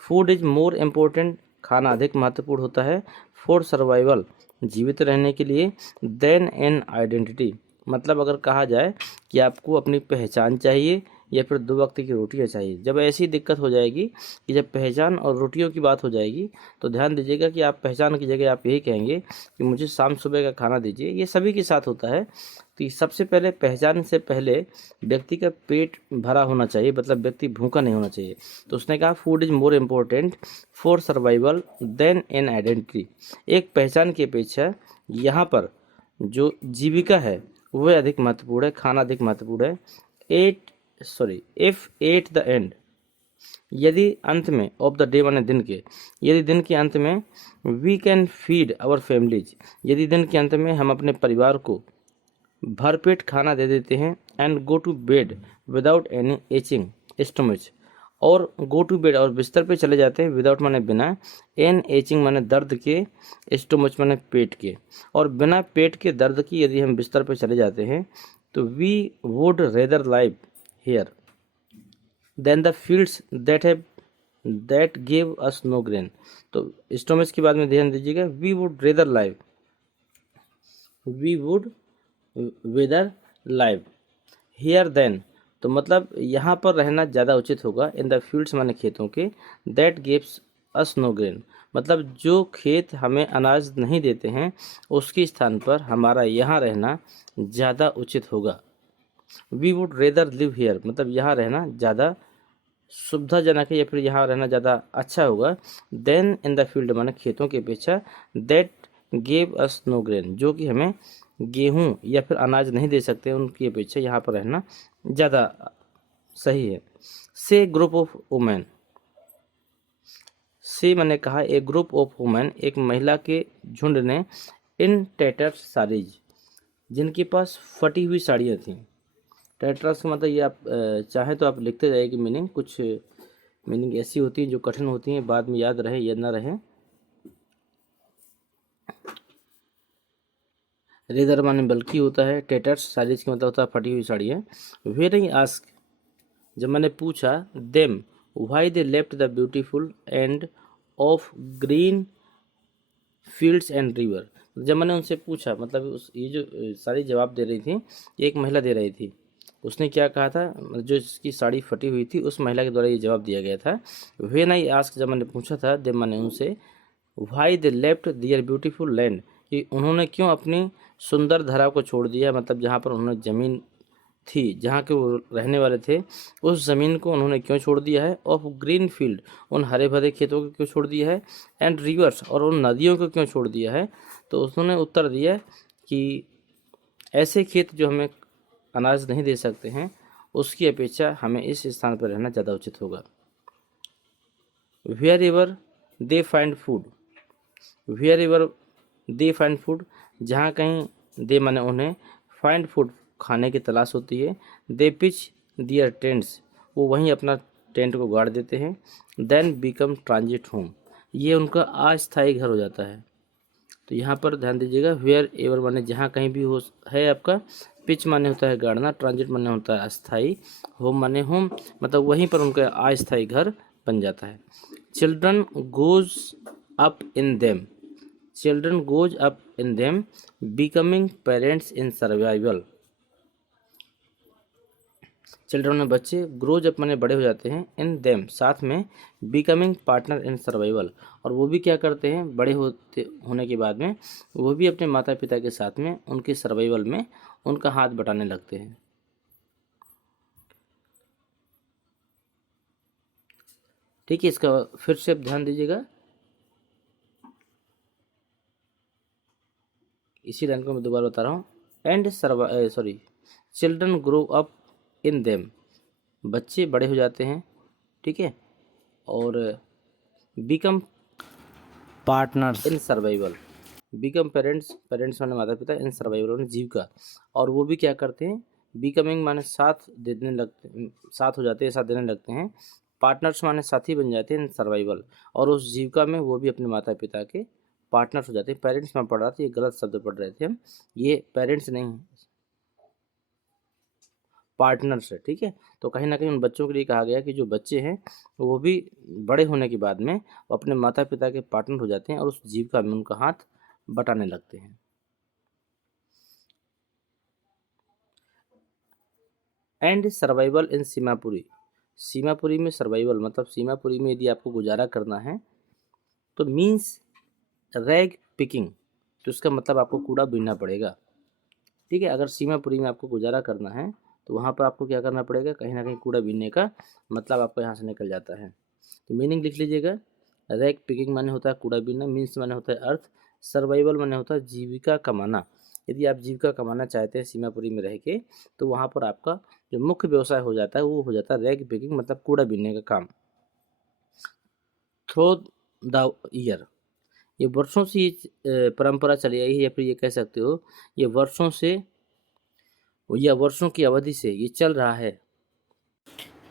फूड इज मोर इम्पोर्टेंट, खाना अधिक महत्वपूर्ण होता है। फॉर सर्वाइवल, जीवित रहने के लिए। देन एन आइडेंटिटी, मतलब अगर कहा जाए कि आपको अपनी पहचान चाहिए या फिर 2 वक्त की रोटियां चाहिए, जब ऐसी दिक्कत हो जाएगी कि जब पहचान और रोटियों की बात हो जाएगी, तो ध्यान दीजिएगा कि आप पहचान की जगह आप यही कहेंगे कि मुझे शाम सुबह का खाना दीजिए। ये सभी के साथ होता है। तो सबसे पहले पहचान से पहले व्यक्ति का पेट भरा होना चाहिए, मतलब व्यक्ति भूखा नहीं होना चाहिए। तो उसने कहा food is more important for survival than an identity, एक पहचान की अपेक्षा यहाँ पर जो जीविका है वह अधिक महत्वपूर्ण है, खाना अधिक महत्वपूर्ण है। इफ एट द एंड, यदि अंत में, ऑफ द डे माने दिन के, यदि दिन के अंत में, we can feed our families, यदि दिन के अंत में हम अपने परिवार को भरपेट खाना दे देते हैं। And go to bed without any aching stomach, और गो टू बेड और बिस्तर पे चले जाते हैं। विदाउट माने बिना, एन एचिंग माने दर्द के, स्टमच माने पेट के, और बिना पेट के दर्द की यदि हम बिस्तर पे चले जाते हैं तो we would rather live here than the fields that give us no grain. तो स्टोमच के बाद में ध्यान दीजिएगा, we would rather live here than, तो मतलब यहाँ पर रहना ज़्यादा उचित होगा। इन द फील्ड्स माने खेतों के, that gives us no grain, मतलब जो खेत हमें अनाज नहीं देते हैं उसके स्थान पर हमारा यहाँ रहना ज़्यादा उचित होगा। We would rather live here, मतलब यहाँ रहना ज़्यादा सुविधाजनक है या फिर यहाँ रहना ज़्यादा अच्छा होगा। देन इन द फील्ड माने खेतों की अपेक्षा, that gave us no grain, जो कि हमें गेहूँ या फिर अनाज नहीं दे सकते, उनकी अपेक्षा यहाँ पर रहना ज़्यादा सही है। से ग्रुप ऑफ वुमेन, से मैंने कहा एक ग्रुप ऑफ वुमेन, एक महिला के झुंड ने, इन टेटर साड़ीज, जिनके पास फटी हुई साड़ियाँ थीं। टेट्रास का मतलब ये आप चाहे तो आप लिखते जाइए कि मीनिंग, कुछ मीनिंग ऐसी होती है जो कठिन होती हैं, बाद में याद रहे या ना रहे। रेदर माने बल्कि होता है, टेटर्स साड़ीज का मतलब होता है फटी हुई साड़ियाँ। वेयर आस्क, जब मैंने पूछा, them why they left the beautiful end of green fields and river, जब मैंने उनसे पूछा, मतलब ये जो सारी जवाब दे रही थी, एक महिला दे रही थी, उसने क्या कहा था, जो इसकी साड़ी फटी हुई थी उस महिला के द्वारा ये जवाब दिया गया था। व्हेन आई आस्क, जब मैंने पूछा था, देम मैंने उनसे, why they left their beautiful land, कि उन्होंने क्यों अपनी सुंदर धरा को छोड़ दिया, मतलब जहाँ पर उन्होंने ज़मीन थी, जहाँ के वो रहने वाले थे, उस ज़मीन को उन्होंने क्यों छोड़ दिया है। ऑफ ग्रीन फील्ड, उन हरे भरे खेतों को क्यों छोड़ दिया है। एंड रिवर्स, और उन नदियों को क्यों छोड़ दिया है। तो उन्होंने उत्तर दिया कि ऐसे खेत जो हमें अनाज नहीं दे सकते हैं उसकी अपेक्षा हमें इस स्थान पर रहना ज़्यादा उचित होगा। Wherever they find food, wherever they find food, जहाँ कहीं दे माने उन्हें, फाइंड फूड खाने की तलाश होती है। दे पिच दियर टेंट्स, वो वहीं अपना टेंट को गाड़ देते हैं। देन बिकम ट्रांजिट होम, ये उनका अस्थायी घर हो जाता है। तो यहाँ पर ध्यान दीजिएगा, वेयर एवर माने जहाँ कहीं भी हो है आपका, पिच माने होता है गाड़ना, ट्रांजिट माने होता है अस्थाई, होम माने होम, मतलब वहीं पर उनका अस्थायी घर बन जाता है। Children goes up in them, children goes up in them, becoming parents in survival, children में बच्चे, ग्रोज अप माने बड़े हो जाते हैं, इन देम साथ में, बिकमिंग पार्टनर इन सर्वाइवल, और वो भी क्या करते हैं, बड़े होते होने के बाद में वो भी अपने माता पिता के साथ में उनके सर्वाइवल में उनका हाथ बटाने लगते हैं। ठीक है, इसका फिर से आप ध्यान दीजिएगा, इसी लाइन को मैं दोबारा बता रहा हूँ। And children grow up in them, बच्चे बड़े हो जाते हैं, ठीक है, और become partners in survival, become parents, parents माने माता पिता, इन सर्वाइवल माने जीविका, और वो भी क्या करते हैं, बिकमिंग माने साथ देने लगते, साथ हो जाते हैं, साथ देने लगते हैं। पार्टनर्स माने साथी बन जाते हैं इन सर्वाइवल, और उस जीविका में वो भी अपने माता पिता के पार्टनर्स हो जाते हैं। पेरेंट्स में पढ़ रहा था, ये गलत शब्द पढ़ रहे थे हम, ये पेरेंट्स नहीं, पार्टनर्स है, ठीक है। तो कहीं ना कहीं उन बच्चों के लिए कहा गया कि जो बच्चे हैं वो भी बड़े होने के बाद में वो अपने माता पिता के पार्टनर हो जाते हैं और उस जीविका में उनका हाथ बटाने लगते हैं। एंड सर्वाइवल इन सीमापुरी, सीमापुरी में सर्वाइवल मतलब सीमापुरी में यदि आपको गुजारा करना है तो मीन्स रैग पिकिंग, तो इसका मतलब आपको कूड़ा बीनना पड़ेगा, ठीक है। अगर सीमापुरी में आपको गुजारा करना है तो वहाँ पर आपको क्या करना पड़ेगा, कहीं ना कहीं कूड़ा बीनने का मतलब आपको यहाँ से निकल जाता है। तो मीनिंग लिख लीजिएगा, रैग पिकिंग माने होता है कूड़ा बीनना, मीन्स माने होता है अर्थ, सर्वाइवल माने होता है जीविका कमाना। यदि आप जीविका कमाना चाहते हैं सीमापुरी में रह के तो वहाँ पर आपका जो मुख्य व्यवसाय हो जाता है वो हो जाता है रैग पिकिंग, मतलब कूड़ा बीनने का काम। थ्रो द ईयर, ये वर्षों से ये परंपरा चली आई है, या फिर ये कह सकते हो ये वर्षों से या वर्षों की अवधि से ये चल रहा है।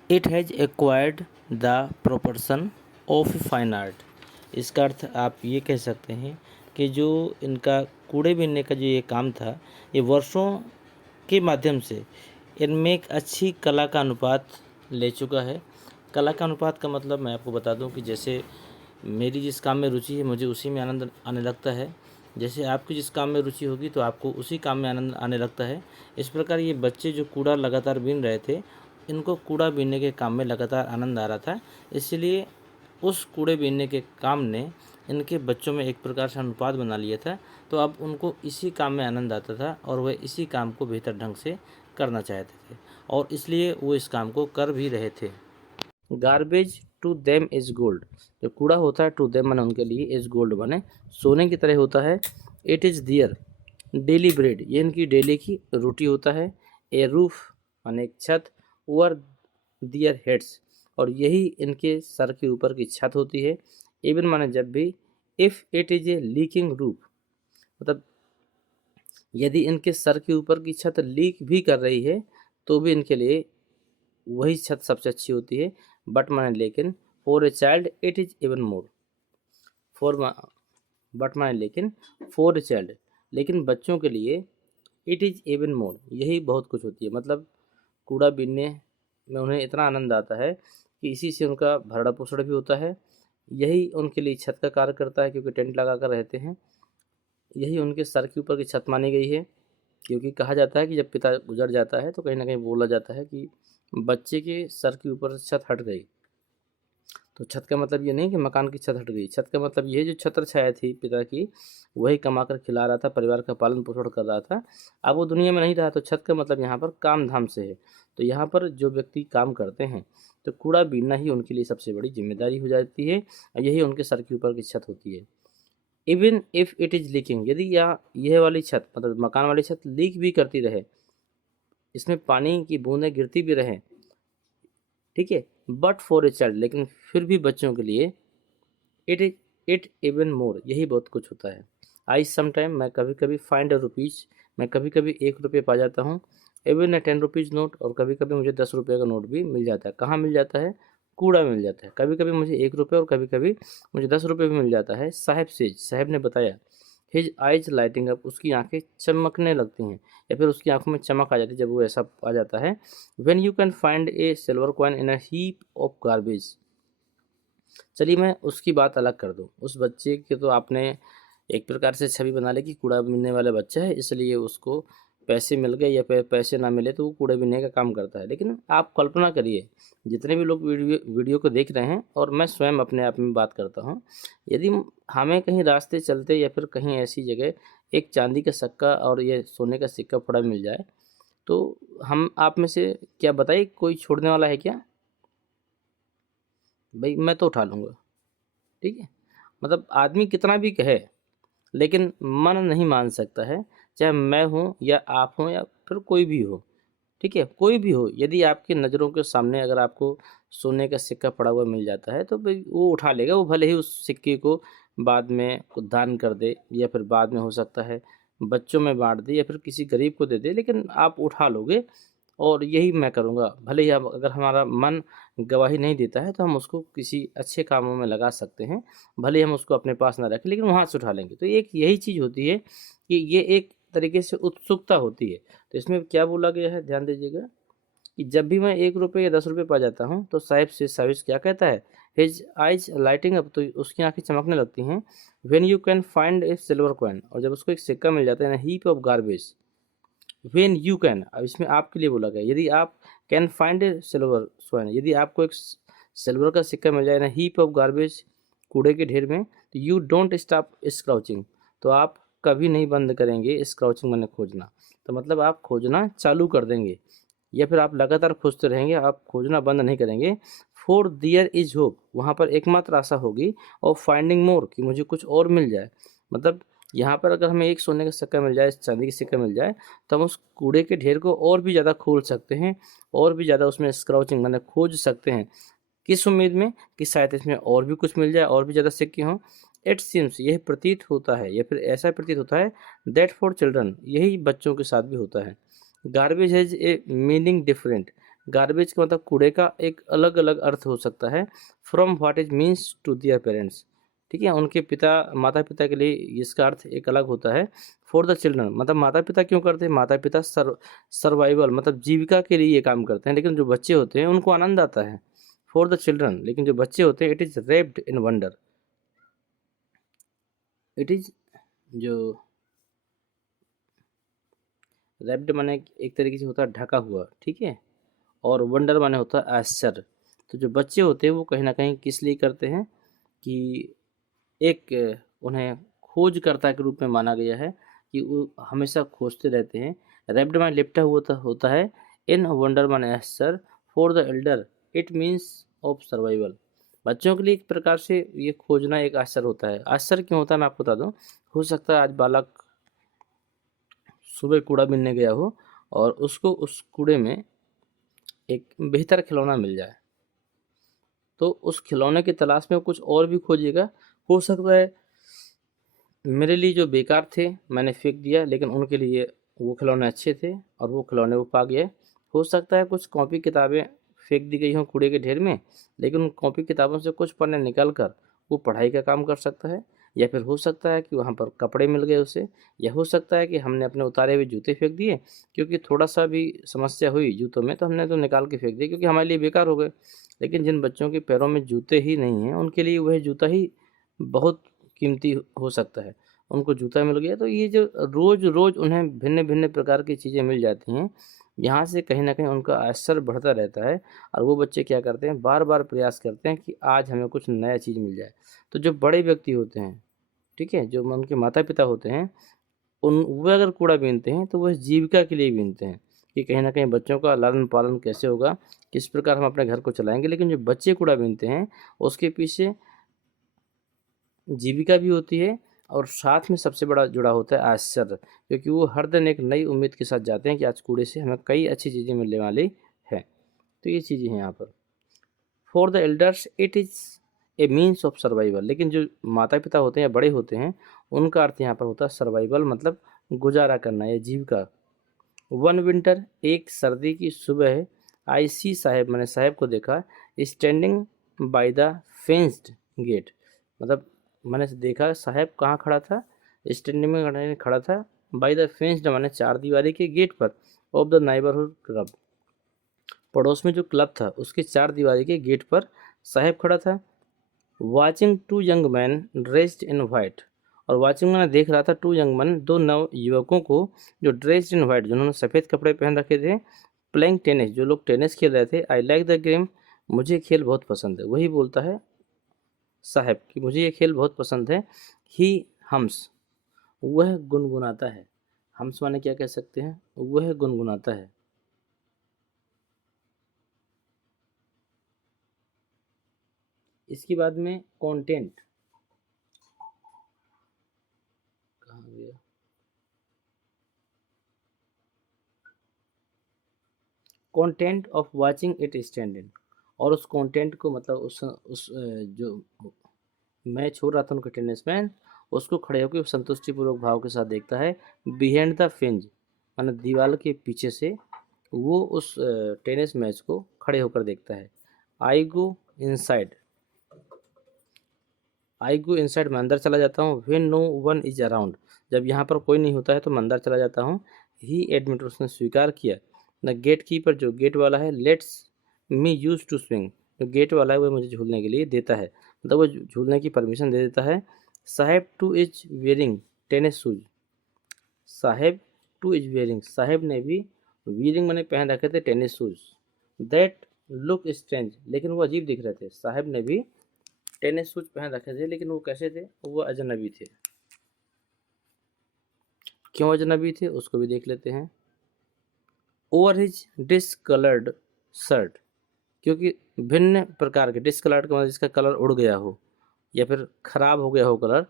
It has acquired the proportion of fine art. इसका अर्थ आप ये कह सकते हैं कि जो इनका कूड़े बीनने का जो ये काम था, ये वर्षों के माध्यम से इनमें एक अच्छी कला का अनुपात ले चुका है। कला का अनुपात का मतलब मैं आपको बता दूं कि जैसे मेरी जिस काम में रुचि है मुझे उसी में आनंद आने लगता है, जैसे आपकी जिस काम में रुचि होगी तो आपको उसी काम में आनंद आने लगता है। इस प्रकार ये बच्चे जो कूड़ा लगातार बीन रहे थे, इनको कूड़ा बीनने के काम में लगातार आनंद आ रहा था, इसलिए उस कूड़े बीनने के काम ने इनके बच्चों में एक प्रकार से अनुपात बना लिया था। तो अब उनको इसी काम में आनंद आता था और वह इसी काम को बेहतर ढंग से करना चाहते थे और इसलिए वो इस काम को कर भी रहे थे। Garbage to them is gold. जो कूड़ा होता है टू देम माने उनके लिए, इज़ गोल्ड माने सोने की तरह होता है। It is their daily bread, ये इनकी डेली की रोटी होता है। ए रूफ माने एक छत, ओवर दियर हेड्स, और यही इनके सर के ऊपर की छत होती है। इवन माने जब भी, if it is a leaking roof, मतलब यदि इनके सर के ऊपर की छत लीक भी कर रही है तो भी इनके लिए वही छत सबसे अच्छी होती है। बट माने लेकिन, for a child it is even more, for but माने लेकिन, फॉर ए चाइल्ड, लेकिन बच्चों के लिए इट इज़ इवन मोर, यही बहुत कुछ होती है। मतलब कूड़ा बीनने में उन्हें इतना आनंद आता है कि इसी से उनका भरण पोषण भी होता है। यही उनके लिए छत का कार्य करता है क्योंकि टेंट लगा कर रहते हैं। यही उनके सर के ऊपर की छत मानी गई है, क्योंकि कहा जाता है कि जब पिता गुजर जाता है तो कहीं ना कहीं बोला जाता है कि बच्चे के सर के ऊपर से छत हट गई। तो छत का मतलब ये नहीं कि मकान की छत हट गई, छत का मतलब ये जो छत्र छाया थी पिता की, वही कमाकर खिला रहा था, परिवार का पालन पोषण कर रहा था। अब वो दुनिया में नहीं रहा तो छत का मतलब यहाँ पर काम धाम से है। तो यहाँ पर जो व्यक्ति काम करते हैं तो कूड़ा बीनना ही उनके लिए सबसे बड़ी जिम्मेदारी हो जाती है, यही उनके सर के ऊपर की छत होती है। Even if it is leaking, यदि यह वाली छत मतलब मकान वाली छत लीक भी करती रहे, इसमें पानी की बूंदें गिरती भी रहें, ठीक है, बट फॉर ए चाइल्ड, लेकिन फिर भी बच्चों के लिए इट इवन मोर, यही बहुत कुछ होता है। आई समटाइम, मैं कभी कभी फाइंड अ रुपीज़, मैं कभी कभी 1 रुपये पा जाता हूँ। इवन ए 10 रुपीज़ नोट, और कभी कभी मुझे 10 रुपये का नोट भी मिल जाता है। कहाँ मिल जाता है? कूड़ा मिल जाता है। कभी कभी मुझे 1 रुपये और कभी कभी मुझे 10 रुपये भी मिल जाता है। साहब से, साहब ने बताया। हिज आइज लाइटिंग अप, उसकी आंखें चमकने लगती हैं या फिर उसकी आंखों में चमक आ जाती है जब वो ऐसा आ जाता है। When you can find A silver coin in a heap of garbage. चलिए मैं उसकी बात अलग कर दूँ। उस बच्चे की तो आपने एक प्रकार से छवि बना ली कि कूड़ा बीनने वाला बच्चा है, इसलिए उसको पैसे मिल गए या फिर पैसे ना मिले तो वो कूड़े बीनने का काम करता है। लेकिन आप कल्पना करिए, जितने भी लोग वीडियो को देख रहे हैं और मैं स्वयं अपने आप में बात करता हूँ, यदि हमें कहीं रास्ते चलते या फिर कहीं ऐसी जगह एक चांदी का सिक्का और ये सोने का सिक्का पड़ा मिल जाए तो हम आप में से क्या बताइए कोई छोड़ने वाला है क्या? भाई मैं तो उठा लूँगा, ठीक है। मतलब आदमी कितना भी कहे लेकिन मन नहीं मान सकता है, चाहे मैं हूँ या आप हों या फिर कोई भी हो, ठीक है, कोई भी हो। यदि आपकी नज़रों के सामने अगर आपको सोने का सिक्का पड़ा हुआ मिल जाता है तो भाई वो उठा लेगा। वो भले ही उस सिक्के को बाद में दान कर दे या फिर बाद में हो सकता है बच्चों में बांट दे या फिर किसी गरीब को दे दे, लेकिन आप उठा लोगे। और यही मैं करूँगा। भले ही अगर हमारा मन गवाही नहीं देता है तो हम उसको किसी अच्छे कामों में लगा सकते हैं, भले ही हम उसको अपने पास ना रखें लेकिन वहाँ से उठा लेंगे। तो एक यही चीज़ होती है कि ये एक तरीके से उत्सुकता होती है। तो इसमें क्या बोला गया है, ध्यान दीजिएगा कि जब भी मैं 1 रुपये या 10 रुपये पा जाता हूँ तो साहिब से साविश क्या कहता है, हिज आइज लाइटिंग अप, तो उसकी आंखें चमकने लगती हैं। When you can find A silver coin, और जब उसको एक सिक्का मिल जाता है ना heap of garbage. When you can, अब इसमें आपके लिए बोला गया, यदि आप can find A silver coin, यदि आपको एक सिल्वर का सिक्का मिल जाए ना हीप ऑफ गार्बेज, कूड़े के ढेर में, तो यू डोंट स्टॉप स्क्राउचिंग, तो आप कभी नहीं बंद करेंगे स्क्राउचिंग मैंने खोजना। तो मतलब आप खोजना चालू कर देंगे या फिर आप लगातार खोजते रहेंगे, आप खोजना बंद नहीं करेंगे। फॉर देयर इज होप, वहाँ पर एकमात्र आशा होगी, और फाइंडिंग मोर, कि मुझे कुछ और मिल जाए। मतलब यहाँ पर अगर हमें एक सोने का सिक्का मिल जाए, चांदी का सिक्का मिल जाए, तो हम उस कूड़े के ढेर को और भी ज़्यादा खोल सकते हैं, और भी ज़्यादा उसमें स्क्राउचिंग मैंने खोज सकते हैं। किस उम्मीद में कि शायद इसमें और भी कुछ मिल जाए, और भी ज़्यादा सिक्के हों। इट सीम्स, यह प्रतीत होता है या फिर ऐसा प्रतीत होता है, दैट फॉर चिल्ड्रन, यही बच्चों के साथ भी होता है। Garbage has a meaning different. Garbage का मतलब कूड़े का एक अलग अलग अर्थ हो सकता है from what is means to their parents. ठीक है, उनके पिता माता पिता के लिए इसका अर्थ एक अलग होता है। फॉर द चिल्ड्रन मतलब माता पिता क्यों करते हैं, माता पिता सर्वाइवल मतलब जीविका के लिए ये काम करते हैं, लेकिन जो बच्चे होते हैं उनको आनंद आता है। फॉर द चिल्ड्रन, लेकिन जो बच्चे होते हैं it is raped in wonder. It is जो रैप्ड माने एक तरीके से होता है ढका हुआ, ठीक है, और वंडर माने होता है आश्चर्य। तो जो बच्चे होते हैं वो कहीं ना कहीं किस लिए करते हैं कि एक उन्हें खोजकर्ता के रूप में माना गया है कि वो हमेशा खोजते रहते हैं। रैप्ड माने लिपटा हुआ होता है, इन वंडर माने आश्चर्य, for the Elder it means of survival. बच्चों के लिए एक प्रकार से ये खोजना एक आश्चर्य होता है। आश्चर्य क्यों होता है मैं आपको बता दूं। हो सकता है आज बालक सुबह कूड़ा बीनने गया हो और उसको उस कूड़े में एक बेहतर खिलौना मिल जाए, तो उस खिलौने की तलाश में वो कुछ और भी खोजेगा। हो सकता है मेरे लिए जो बेकार थे मैंने फेंक दिया, लेकिन उनके लिए वो खिलौने अच्छे थे और वो खिलौने वो पा गए। हो सकता है कुछ कॉपी किताबें फेंक दी गई हों कूड़े के ढेर में, लेकिन उन कॉपी किताबों से कुछ पन्ने निकाल कर वो पढ़ाई का काम कर सकता है। या फिर हो सकता है कि वहाँ पर कपड़े मिल गए उसे, या हो सकता है कि हमने अपने उतारे हुए जूते फेंक दिए, क्योंकि थोड़ा सा भी समस्या हुई जूतों में तो हमने तो निकाल के फेंक दिए क्योंकि हमारे लिए बेकार हो गए। लेकिन जिन बच्चों के पैरों में जूते ही नहीं हैं उनके लिए वह जूता ही बहुत कीमती हो सकता है। उनको जूता मिल गया, तो ये जो रोज़ रोज़ उन्हें भिन्न भिन्न प्रकार की चीज़ें मिल जाती हैं, यहाँ से कहीं ना कहीं उनका आश्चर्य बढ़ता रहता है और वो बच्चे क्या करते हैं बार बार प्रयास करते हैं कि आज हमें कुछ नया चीज़ मिल जाए। तो जो बड़े व्यक्ति होते हैं, ठीक है, जो उनके माता पिता होते हैं, उन वह अगर कूड़ा बीनते हैं तो वह जीविका के लिए बीनते हैं कि कहीं ना कहीं बच्चों का लालन पालन कैसे होगा, किस प्रकार हम अपने घर को चलाएंगे। लेकिन जो बच्चे कूड़ा बीनते हैं उसके पीछे जीविका भी होती है और साथ में सबसे बड़ा जुड़ा होता है आश्चर्य, क्योंकि वो हर दिन एक नई उम्मीद के साथ जाते हैं कि आज कूड़े से हमें कई अच्छी चीज़ें मिलने वाली है। तो ये चीज़ें हैं यहाँ पर। For the elders it is a means of survival, लेकिन जो माता पिता होते हैं या बड़े होते हैं उनका अर्थ यहाँ पर होता है सर्वाइवल मतलब गुजारा करना या जीविका। वन विंटर एक सर्दी की सुबह है, आई सी साहेब मैंने साहेब को देखा, standing by the fenced gate मतलब मैंने देखा साहेब कहाँ खड़ा था, स्टैंडिंग में खड़ा था, बाय द फेंस्ड माने चार दीवारी के गेट पर, ऑफ द नाइबरहुड क्लब पड़ोस में जो क्लब था उसके चार दीवारी के गेट पर साहेब खड़ा था। Watching two young man dressed in white, और वाचिंग मैंने देख रहा था टू यंग मैन दो नव युवकों को जो ड्रेस्ड इन वाइट जिन्होंने सफ़ेद कपड़े पहन रखे थे, प्लेइंग टेनिस जो लोग टेनिस खेल रहे थे। आई लाइक द गेम मुझे खेल बहुत पसंद है, वही बोलता है साहब कि मुझे ये खेल बहुत पसंद है। ही हम्स वह गुनगुनाता है, हम्स माने क्या कह सकते हैं, वह गुनगुनाता है। इसके बाद में कंटेंट कहाँ गया, content of watching it standing, और उस कंटेंट को मतलब उस जो मैच हो रहा था उनका टेनिस मैन उसको खड़े होकर संतुष्टिपूर्वक भाव के साथ देखता है। बिहाइंड द फिंज माने दीवार के पीछे से वो उस टेनिस मैच को खड़े होकर देखता है। आई गो इनसाइड, आई गो इनसाइड मैं अंदर चला जाता हूँ। When no one is around जब यहाँ पर कोई नहीं होता है तो मैं अंदर चला जाता हूँ। ही एडमिट उसने स्वीकार किया। द गेट कीपर जो गेट वाला है, lets me use to swing जो गेट वाला है वह मुझे झूलने के लिए देता है, मतलब वो झूलने की परमिशन दे देता है। Saheb too is wearing tennis shoes, Saheb too is wearing Saheb ने भी वेयरिंग मैंने पहन रखे थे tennis shoes. That look strange लेकिन वो अजीब दिख रहे थे, साहेब ने भी टेनिस शूज पहन रखे थे लेकिन वो कैसे थे, वो अजनबी थे। क्यों अजनबी थे उसको भी देख लेते हैं। ओवर हिज डिसकलर्ड शर्ट क्योंकि भिन्न प्रकार के डिसकलर्ड का मतलब जिसका कलर उड़ गया हो या फिर ख़राब हो गया हो कलर,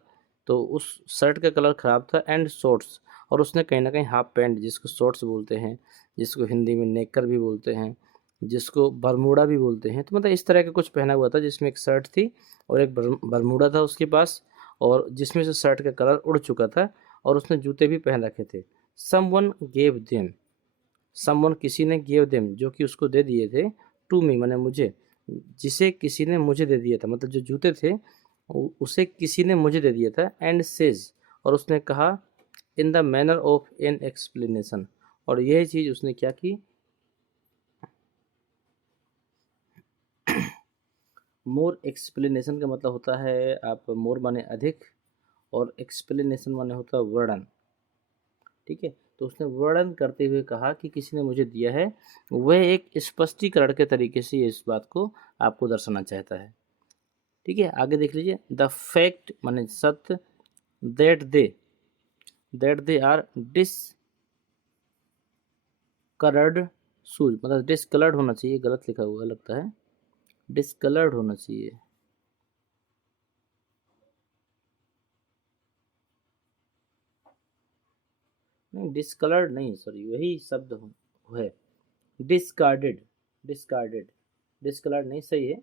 तो उस शर्ट का कलर ख़राब था। एंड शॉर्ट्स और उसने कहीं ना कहीं हाफ पैंट जिसको शॉर्ट्स बोलते हैं, जिसको हिंदी में नेकर भी बोलते हैं, जिसको बरमूडा भी बोलते हैं, तो मतलब इस तरह का कुछ पहना हुआ था जिसमें एक शर्ट थी और एक बरमूडा था उसके पास, और जिसमें से शर्ट का कलर उड़ चुका था और उसने जूते भी पहन रखे थे। सम वन गेव देम समवन किसी ने गिव देम जो कि उसको दे दिए थे, टू मी माने मुझे, जिसे किसी ने मुझे दे दिया था, मतलब जो जूते थे उसे किसी ने मुझे दे दिया था। एंड सेज और उसने कहा in the manner of an explanation, और यह चीज़ उसने क्या की, मोर एक्सप्लेनेशन का मतलब होता है आप मोर माने अधिक और एक्सप्लेनेशन माने होता है वर्णन, ठीक है। तो उसने वर्णन करते हुए कहा कि किसी ने मुझे दिया है, वह एक स्पष्टीकरण के तरीके से इस बात को आपको दर्शाना चाहता है, ठीक है। आगे देख लीजिए, द फैक्ट माने सत्य, that they are discoloured shoes, मतलब डिसकलर्ड होना चाहिए, गलत लिखा हुआ लगता है, डिसकलर्ड होना चाहिए, नहीं डिसकलर्ड नहीं, सॉरी वही शब्द है, डिस्कार्डेड, डिस्कार्डेड, डिस्कलर्ड नहीं सही है।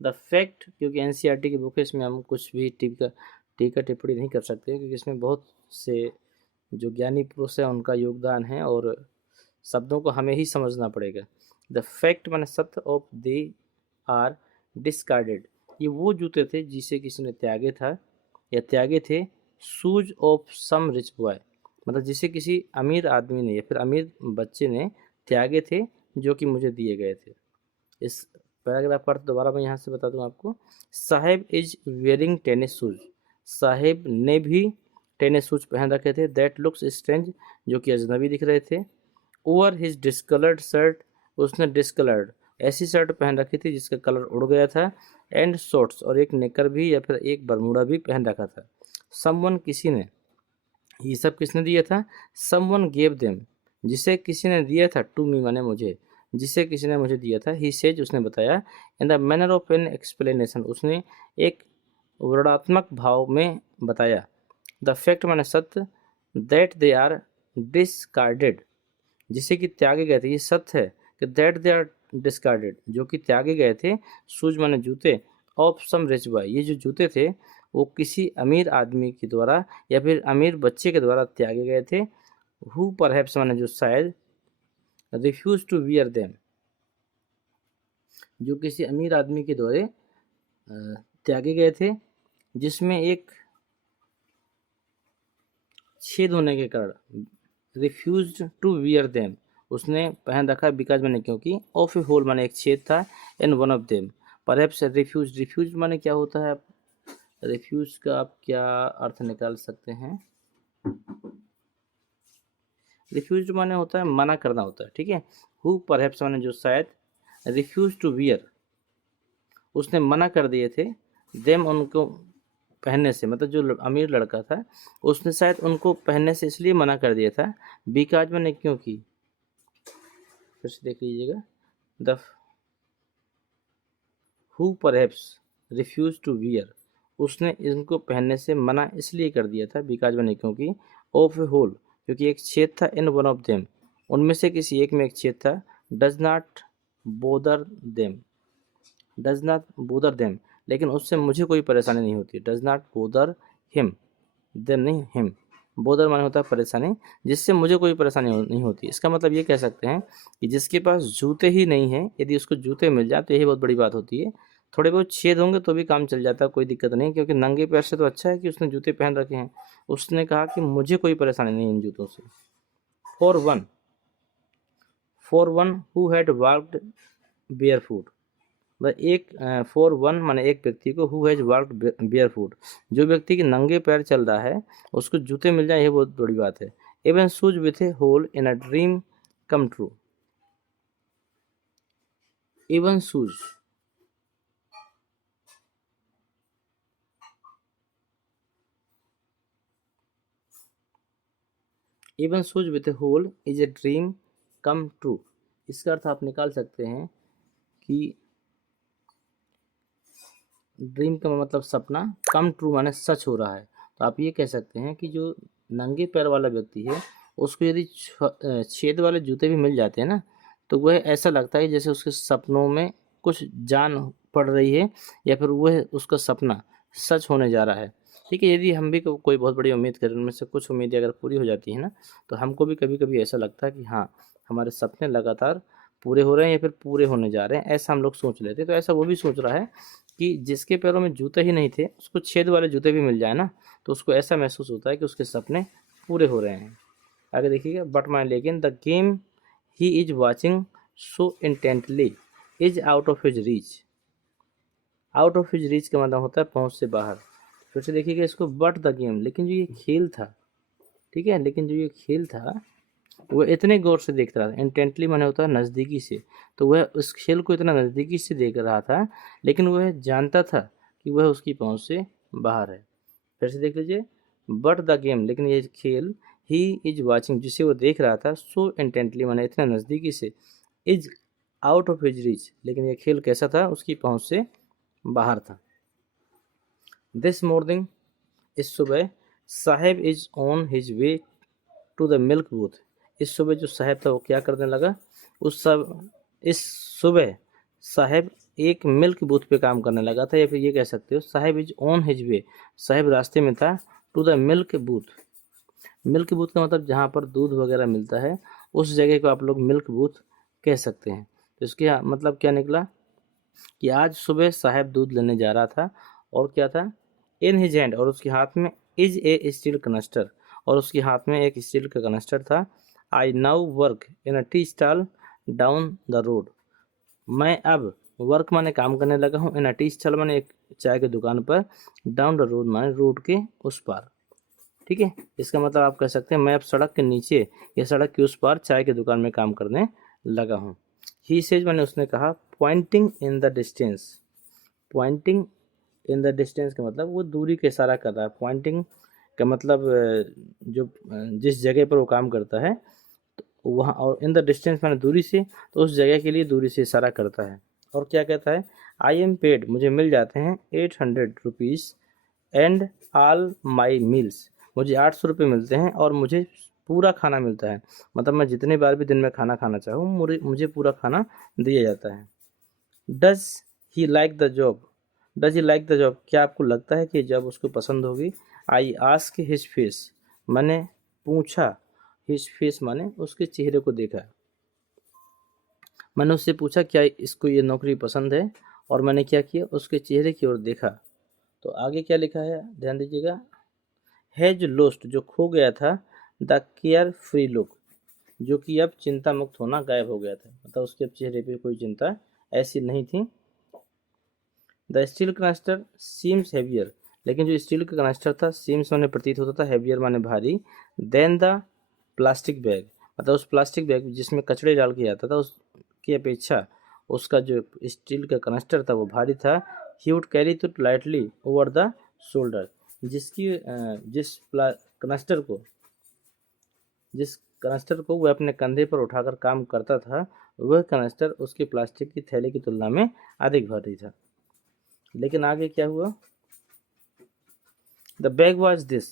द फैक्ट, क्योंकि एनसीईआरटी की बुक है, इसमें हम कुछ भी टीका टिप्पणी नहीं कर सकते, क्योंकि इसमें बहुत से जो ज्ञानी पुरुष है उनका योगदान है और शब्दों को हमें ही समझना पड़ेगा। द फैक्ट माने सत्य, ऑफ दे आर डिस्कार्डेड, ये वो जूते थे जिसे किसी ने त्यागे था या त्यागे थे, shoes of some rich boy, मतलब जिसे किसी अमीर आदमी ने या फिर अमीर बच्चे ने त्यागे थे जो कि मुझे दिए गए थे। इस पैराग्राफ का अर्थ दोबारा मैं यहाँ से बता दूँ आपको, साहेब इज वेयरिंग टेनिस शूज, साहेब ने भी टेनिस शूज पहन रखे थे, दैट लुक्स स्ट्रेंज जो कि अजनबी दिख रहे थे, ओवर हिज डिस्कलर्ड शर्ट, उसने डिस्कलर्ड ऐसी शर्ट पहन रखी थी जिसका कलर उड़ गया था, एंड शॉर्ट्स और एक नेकर भी या फिर एक बरमूडा भी पहन रखा था, समवन किसी ने, ये सब किसने दिया था, समवन गेव देम जिसे किसी ने दिया था, टू मी माने मुझे, जिसे किसी ने मुझे दिया था, ही सेज उसने बताया, in the manner of an explanation उसने एक वर्णात्मक भाव में बताया, द फैक्ट माने सत्य, दैट दे आर डिसकार्डेड जिसे कि त्यागे गए थे, ये सत्य है कि दैट दे आर डिस्कार्डेड जो कि त्यागे गए थे, शूज माने जूते, ऑफ सम रिच बॉय ये जो जूते थे वो किसी अमीर आदमी के द्वारा या फिर अमीर बच्चे के द्वारा त्यागे गए थे, हु परहैप्स माने जो शायद, रिफ्यूज टू वियर देम जो किसी अमीर आदमी के द्वारा त्यागे गए थे, जिसमें एक छेद होने के कारण, रिफ्यूज टू वियर देम उसने पहन रखा, बिकॉज माने क्योंकि, ऑफ ए होल माने एक छेद था, in one of them perhaps, refuse, refuse माने क्या होता है, रिफ्यूज का आप क्या अर्थ निकाल सकते हैं, रिफ्यूज माने होता है मना करना होता है, ठीक है। हु परहैप्स माने जो शायद, रिफ्यूज टू वियर उसने मना कर दिए थे, देम उनको पहनने से, मतलब जो अमीर लड़का था उसने शायद उनको पहनने से इसलिए मना कर दिया था, बिकॉज मैंने क्योंकि, फिर से देख लीजिएगा, the who perhaps refuse to wear उसने इनको पहनने से मना इसलिए कर दिया था, बिकॉज मैंने क्योंकि, ऑफ ए होल क्योंकि एक छेद था, इन वन ऑफ देम उनमें से किसी एक में एक छेद था, does not bother them, does not bother them लेकिन उससे मुझे कोई परेशानी नहीं होती, does not bother him, them नहीं हिम, बोदर माने होता है परेशानी, जिससे मुझे कोई परेशानी नहीं होती। इसका मतलब ये कह सकते हैं कि जिसके पास जूते ही नहीं हैं यदि उसको जूते मिल जाए तो यही बहुत बड़ी बात होती है, थोड़े बहुत छेद होंगे तो भी काम चल जाता है, कोई दिक्कत नहीं, क्योंकि नंगे पैर से तो अच्छा है कि उसने जूते पहन रखे हैं। उसने कहा कि मुझे कोई परेशानी नहीं इन जूतों से। For one who had walked bear foot, एक फॉर वन माने एक व्यक्ति को, who has walked bear foot जो व्यक्ति के नंगे पैर चल रहा है उसको जूते मिल जाए, ये बहुत बड़ी बात है। Even shoes with a hole in a dream come true, even shoes, even shoes with a hole is a dream come true, इसका अर्थ आप निकाल सकते हैं कि ड्रीम का मतलब सपना, कम ट्रू माने सच हो रहा है। तो आप ये कह सकते हैं कि जो नंगे पैर वाला व्यक्ति है उसको यदि छेद वाले जूते भी मिल जाते हैं ना तो वह ऐसा लगता है जैसे उसके सपनों में कुछ जान पड़ रही है या फिर वह उसका सपना सच होने जा रहा है। ठीक है, यदि हम भी कोई बहुत बड़ी उम्मीद करें, उनमें से कुछ उम्मीदें अगर पूरी हो जाती है ना तो हमको भी कभी कभी ऐसा लगता है कि हाँ हमारे सपने लगातार पूरे हो रहे हैं या फिर पूरे होने जा रहे हैं, ऐसा हम लोग सोच लेते हैं। तो ऐसा वो भी सोच रहा है कि जिसके पैरों में जूते ही नहीं थे उसको छेद वाले जूते भी मिल जाए ना, तो उसको ऐसा महसूस होता है कि उसके सपने पूरे हो रहे हैं। आगे देखिएगा, बट माई लेकिन the game he is watching so intently is out of his reach. Out of his reach का मतलब होता है पहुंच से बाहर। फिर से देखिएगा इसको, बट द गेम, लेकिन जो ये खेल था, ठीक है, लेकिन जो ये खेल था वो इतने गौर से देख रहा था। इंटेंटली माने होता है नज़दीकी से, तो वह उस खेल को इतना नज़दीकी से देख रहा था, लेकिन वह जानता था कि वह उसकी पहुंच से बाहर है। फिर से देख लीजिए, बट द गेम, लेकिन ये खेल, ही इज वॉचिंग, जिसे वो देख रहा था, सो इंटेंटली माने इतना नज़दीकी से, is out of his reach, लेकिन ये खेल कैसा था, उसकी पहुंच से बाहर था। दिस मॉर्निंग, इस सुबह, Saheb is on his way to the milk booth. इस सुबह जो साहब था वो क्या करने लगा, इस सुबह साहब एक मिल्क बूथ पे काम करने लगा था, या फिर ये कह सकते हो साहब इज ऑन हिज वे, साहब रास्ते में था, to the milk booth. Milk booth का मतलब जहाँ पर दूध वगैरह मिलता है, उस जगह को आप लोग मिल्क बूथ कह सकते हैं। तो इसके मतलब क्या निकला कि आज सुबह साहब दूध लेने जा रहा था, और क्या था, इन हिज हैंड, और उसके हाथ में, इज ए स्टील कनस्टर, और उसके हाथ में एक स्टील का कनस्टर था। I now work in a tea stall down the road. मैं अब वर्क माने काम करने लगा हूँ, इन अ टी स्टॉल माने एक चाय की दुकान पर, डाउन द रोड माने रोड के उस पार। ठीक है, इसका मतलब आप कह सकते हैं मैं अब सड़क के नीचे या सड़क के उस पार चाय की दुकान में काम करने लगा हूँ। ही सेज माने उसने कहा, pointing in the distance. Pointing in the distance का मतलब वो दूरी का इशारा कर रहा है। पॉइंटिंग का मतलब जिस जगह पर वो काम करता है तो वहाँ, और इन द डिस्टेंस माने दूरी से, तो उस जगह के लिए दूरी से इशारा करता है। और क्या कहता है, आई एम पेड, मुझे मिल जाते हैं 800 rupees and all my meals, मुझे 800 रुपये मिलते हैं और मुझे पूरा खाना मिलता है। मतलब मैं जितने बार भी दिन में खाना खाना चाहूँ मुझे पूरा खाना दिया जाता है। Does he like the job, does he like the job, क्या आपको लगता है कि जॉब उसको पसंद होगी। आई आस्क हिज फेस, मैंने पूछा, हिज फेस माने उसके चेहरे को देखा, मैंने उससे पूछा क्या इसको ये नौकरी पसंद है, और मैंने क्या किया, उसके चेहरे की ओर देखा। तो आगे क्या लिखा है, ध्यान दीजिएगा, हैज लोस्ट, जो खो गया था, द केयर फ्री लुक, जो कि अब चिंता मुक्त होना गायब हो गया था, मतलब उसके अब चेहरे पे कोई चिंता ऐसी नहीं थी। The steel canister seems heavier, लेकिन जो स्टील का कनस्टर था, सीम्स माने प्रतीत होता था, हैवियर माने भारी, देन द प्लास्टिक बैग, मतलब उस प्लास्टिक बैग जिसमें कचड़े डाल के आता था उसकी अपेक्षा उसका जो स्टील का कनस्टर था वो भारी था। He would carry too lightly over the shoulder, canister को जिस कनस्टर को वह अपने कंधे पर उठाकर काम करता था, वह कनस्टर उसके प्लास्टिक की थैले की तुलना में अधिक भारी था। लेकिन आगे क्या हुआ, the bag was this,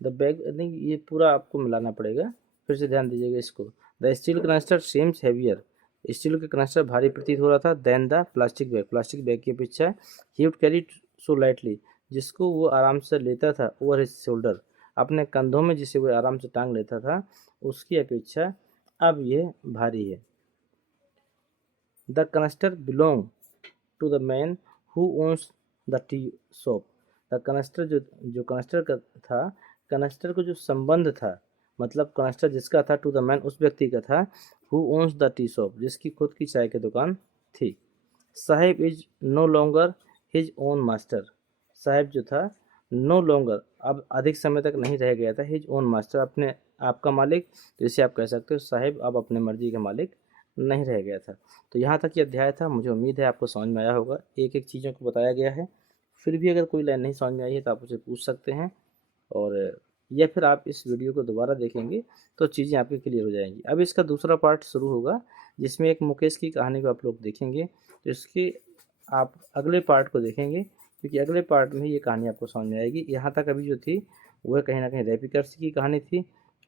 the bag, नहीं ये पूरा आपको मिलाना पड़ेगा, फिर से ध्यान दीजिएगा इसको। The steel canister seems heavier, steel का कनस्टर भारी प्रतीत हो रहा था, than the plastic bag, plastic bag की अपेक्षा। He would carry so lightly, जिसको वो आराम से लेता था, ओवर हिज शोल्डर, अपने कंधों में जिसे वो आराम से टांग लेता था, उसकी अपेक्षा अब ये भारी है। The canister belong to the man who owns the tea shop, the canister जो कनस्टर का था, कनस्टर को जो संबंध था, मतलब कनस्टर जिसका था, टू द मैन उस व्यक्ति का था, who owns the tea shop, जिसकी खुद की चाय की दुकान थी। Saheb is no longer his own master, Saheb जो था नो लॉन्गर, अब अधिक समय तक नहीं रह गया था, हिज ओन मास्टर, अपने आपका मालिक, तो इसे आप कह सकते हो साहिब अब अपने मर्जी का मालिक नहीं रह गया था। तो यहाँ तक ये अध्याय था, मुझे उम्मीद है आपको समझ में आया होगा, एक एक चीज़ों को बताया गया है। फिर भी अगर कोई लाइन नहीं समझ में आई है तो आप उसे पूछ सकते हैं, और या फिर आप इस वीडियो को दोबारा देखेंगे तो चीज़ें आपकी क्लियर हो जाएंगी। अब इसका दूसरा पार्ट शुरू होगा जिसमें एक मुकेश की कहानी को आप लोग देखेंगे, तो इसके आप अगले पार्ट को देखेंगे, क्योंकि अगले पार्ट में ये कहानी आपको समझ में आएगी। यहाँ तक अभी जो थी वह कहीं ना कहीं रेपिकर्स की कहानी थी,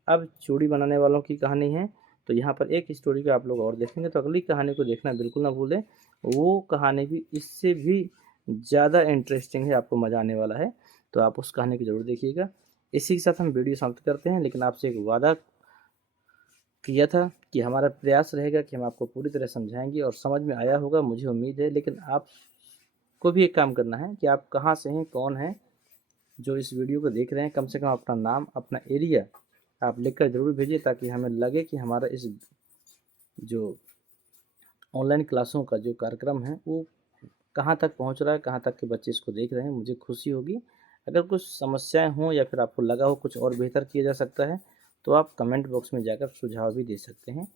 अब चूड़ी बनाने वालों की कहानी है। तो यहाँ पर एक स्टोरी को आप लोग और देखेंगे, तो अगली कहानी को देखना बिल्कुल ना भूलें, वो कहानी भी इससे भी ज़्यादा इंटरेस्टिंग है, आपको मज़ा आने वाला है। तो आप उस कहानी को ज़रूर देखिएगा। इसी के साथ हम वीडियो समाप्त करते हैं, लेकिन आपसे एक वादा किया था कि हमारा प्रयास रहेगा कि हम आपको पूरी तरह समझाएंगे और समझ में आया होगा, मुझे उम्मीद है। लेकिन आपको भी एक काम करना है कि आप कहाँ से हैं, कौन हैं जो इस वीडियो को देख रहे हैं। कम से कम अपना नाम, अपना एरिया आप लिखकर ज़रूर भेजिए, ताकि हमें लगे कि हमारा इस जो ऑनलाइन क्लासों का जो कार्यक्रम है वो कहाँ तक पहुँच रहा है, कहाँ तक के बच्चे इसको देख रहे हैं। मुझे खुशी होगी। अगर कुछ समस्याएं हों या फिर आपको लगा हो कुछ और बेहतर किया जा सकता है, तो आप कमेंट बॉक्स में जाकर सुझाव भी दे सकते हैं।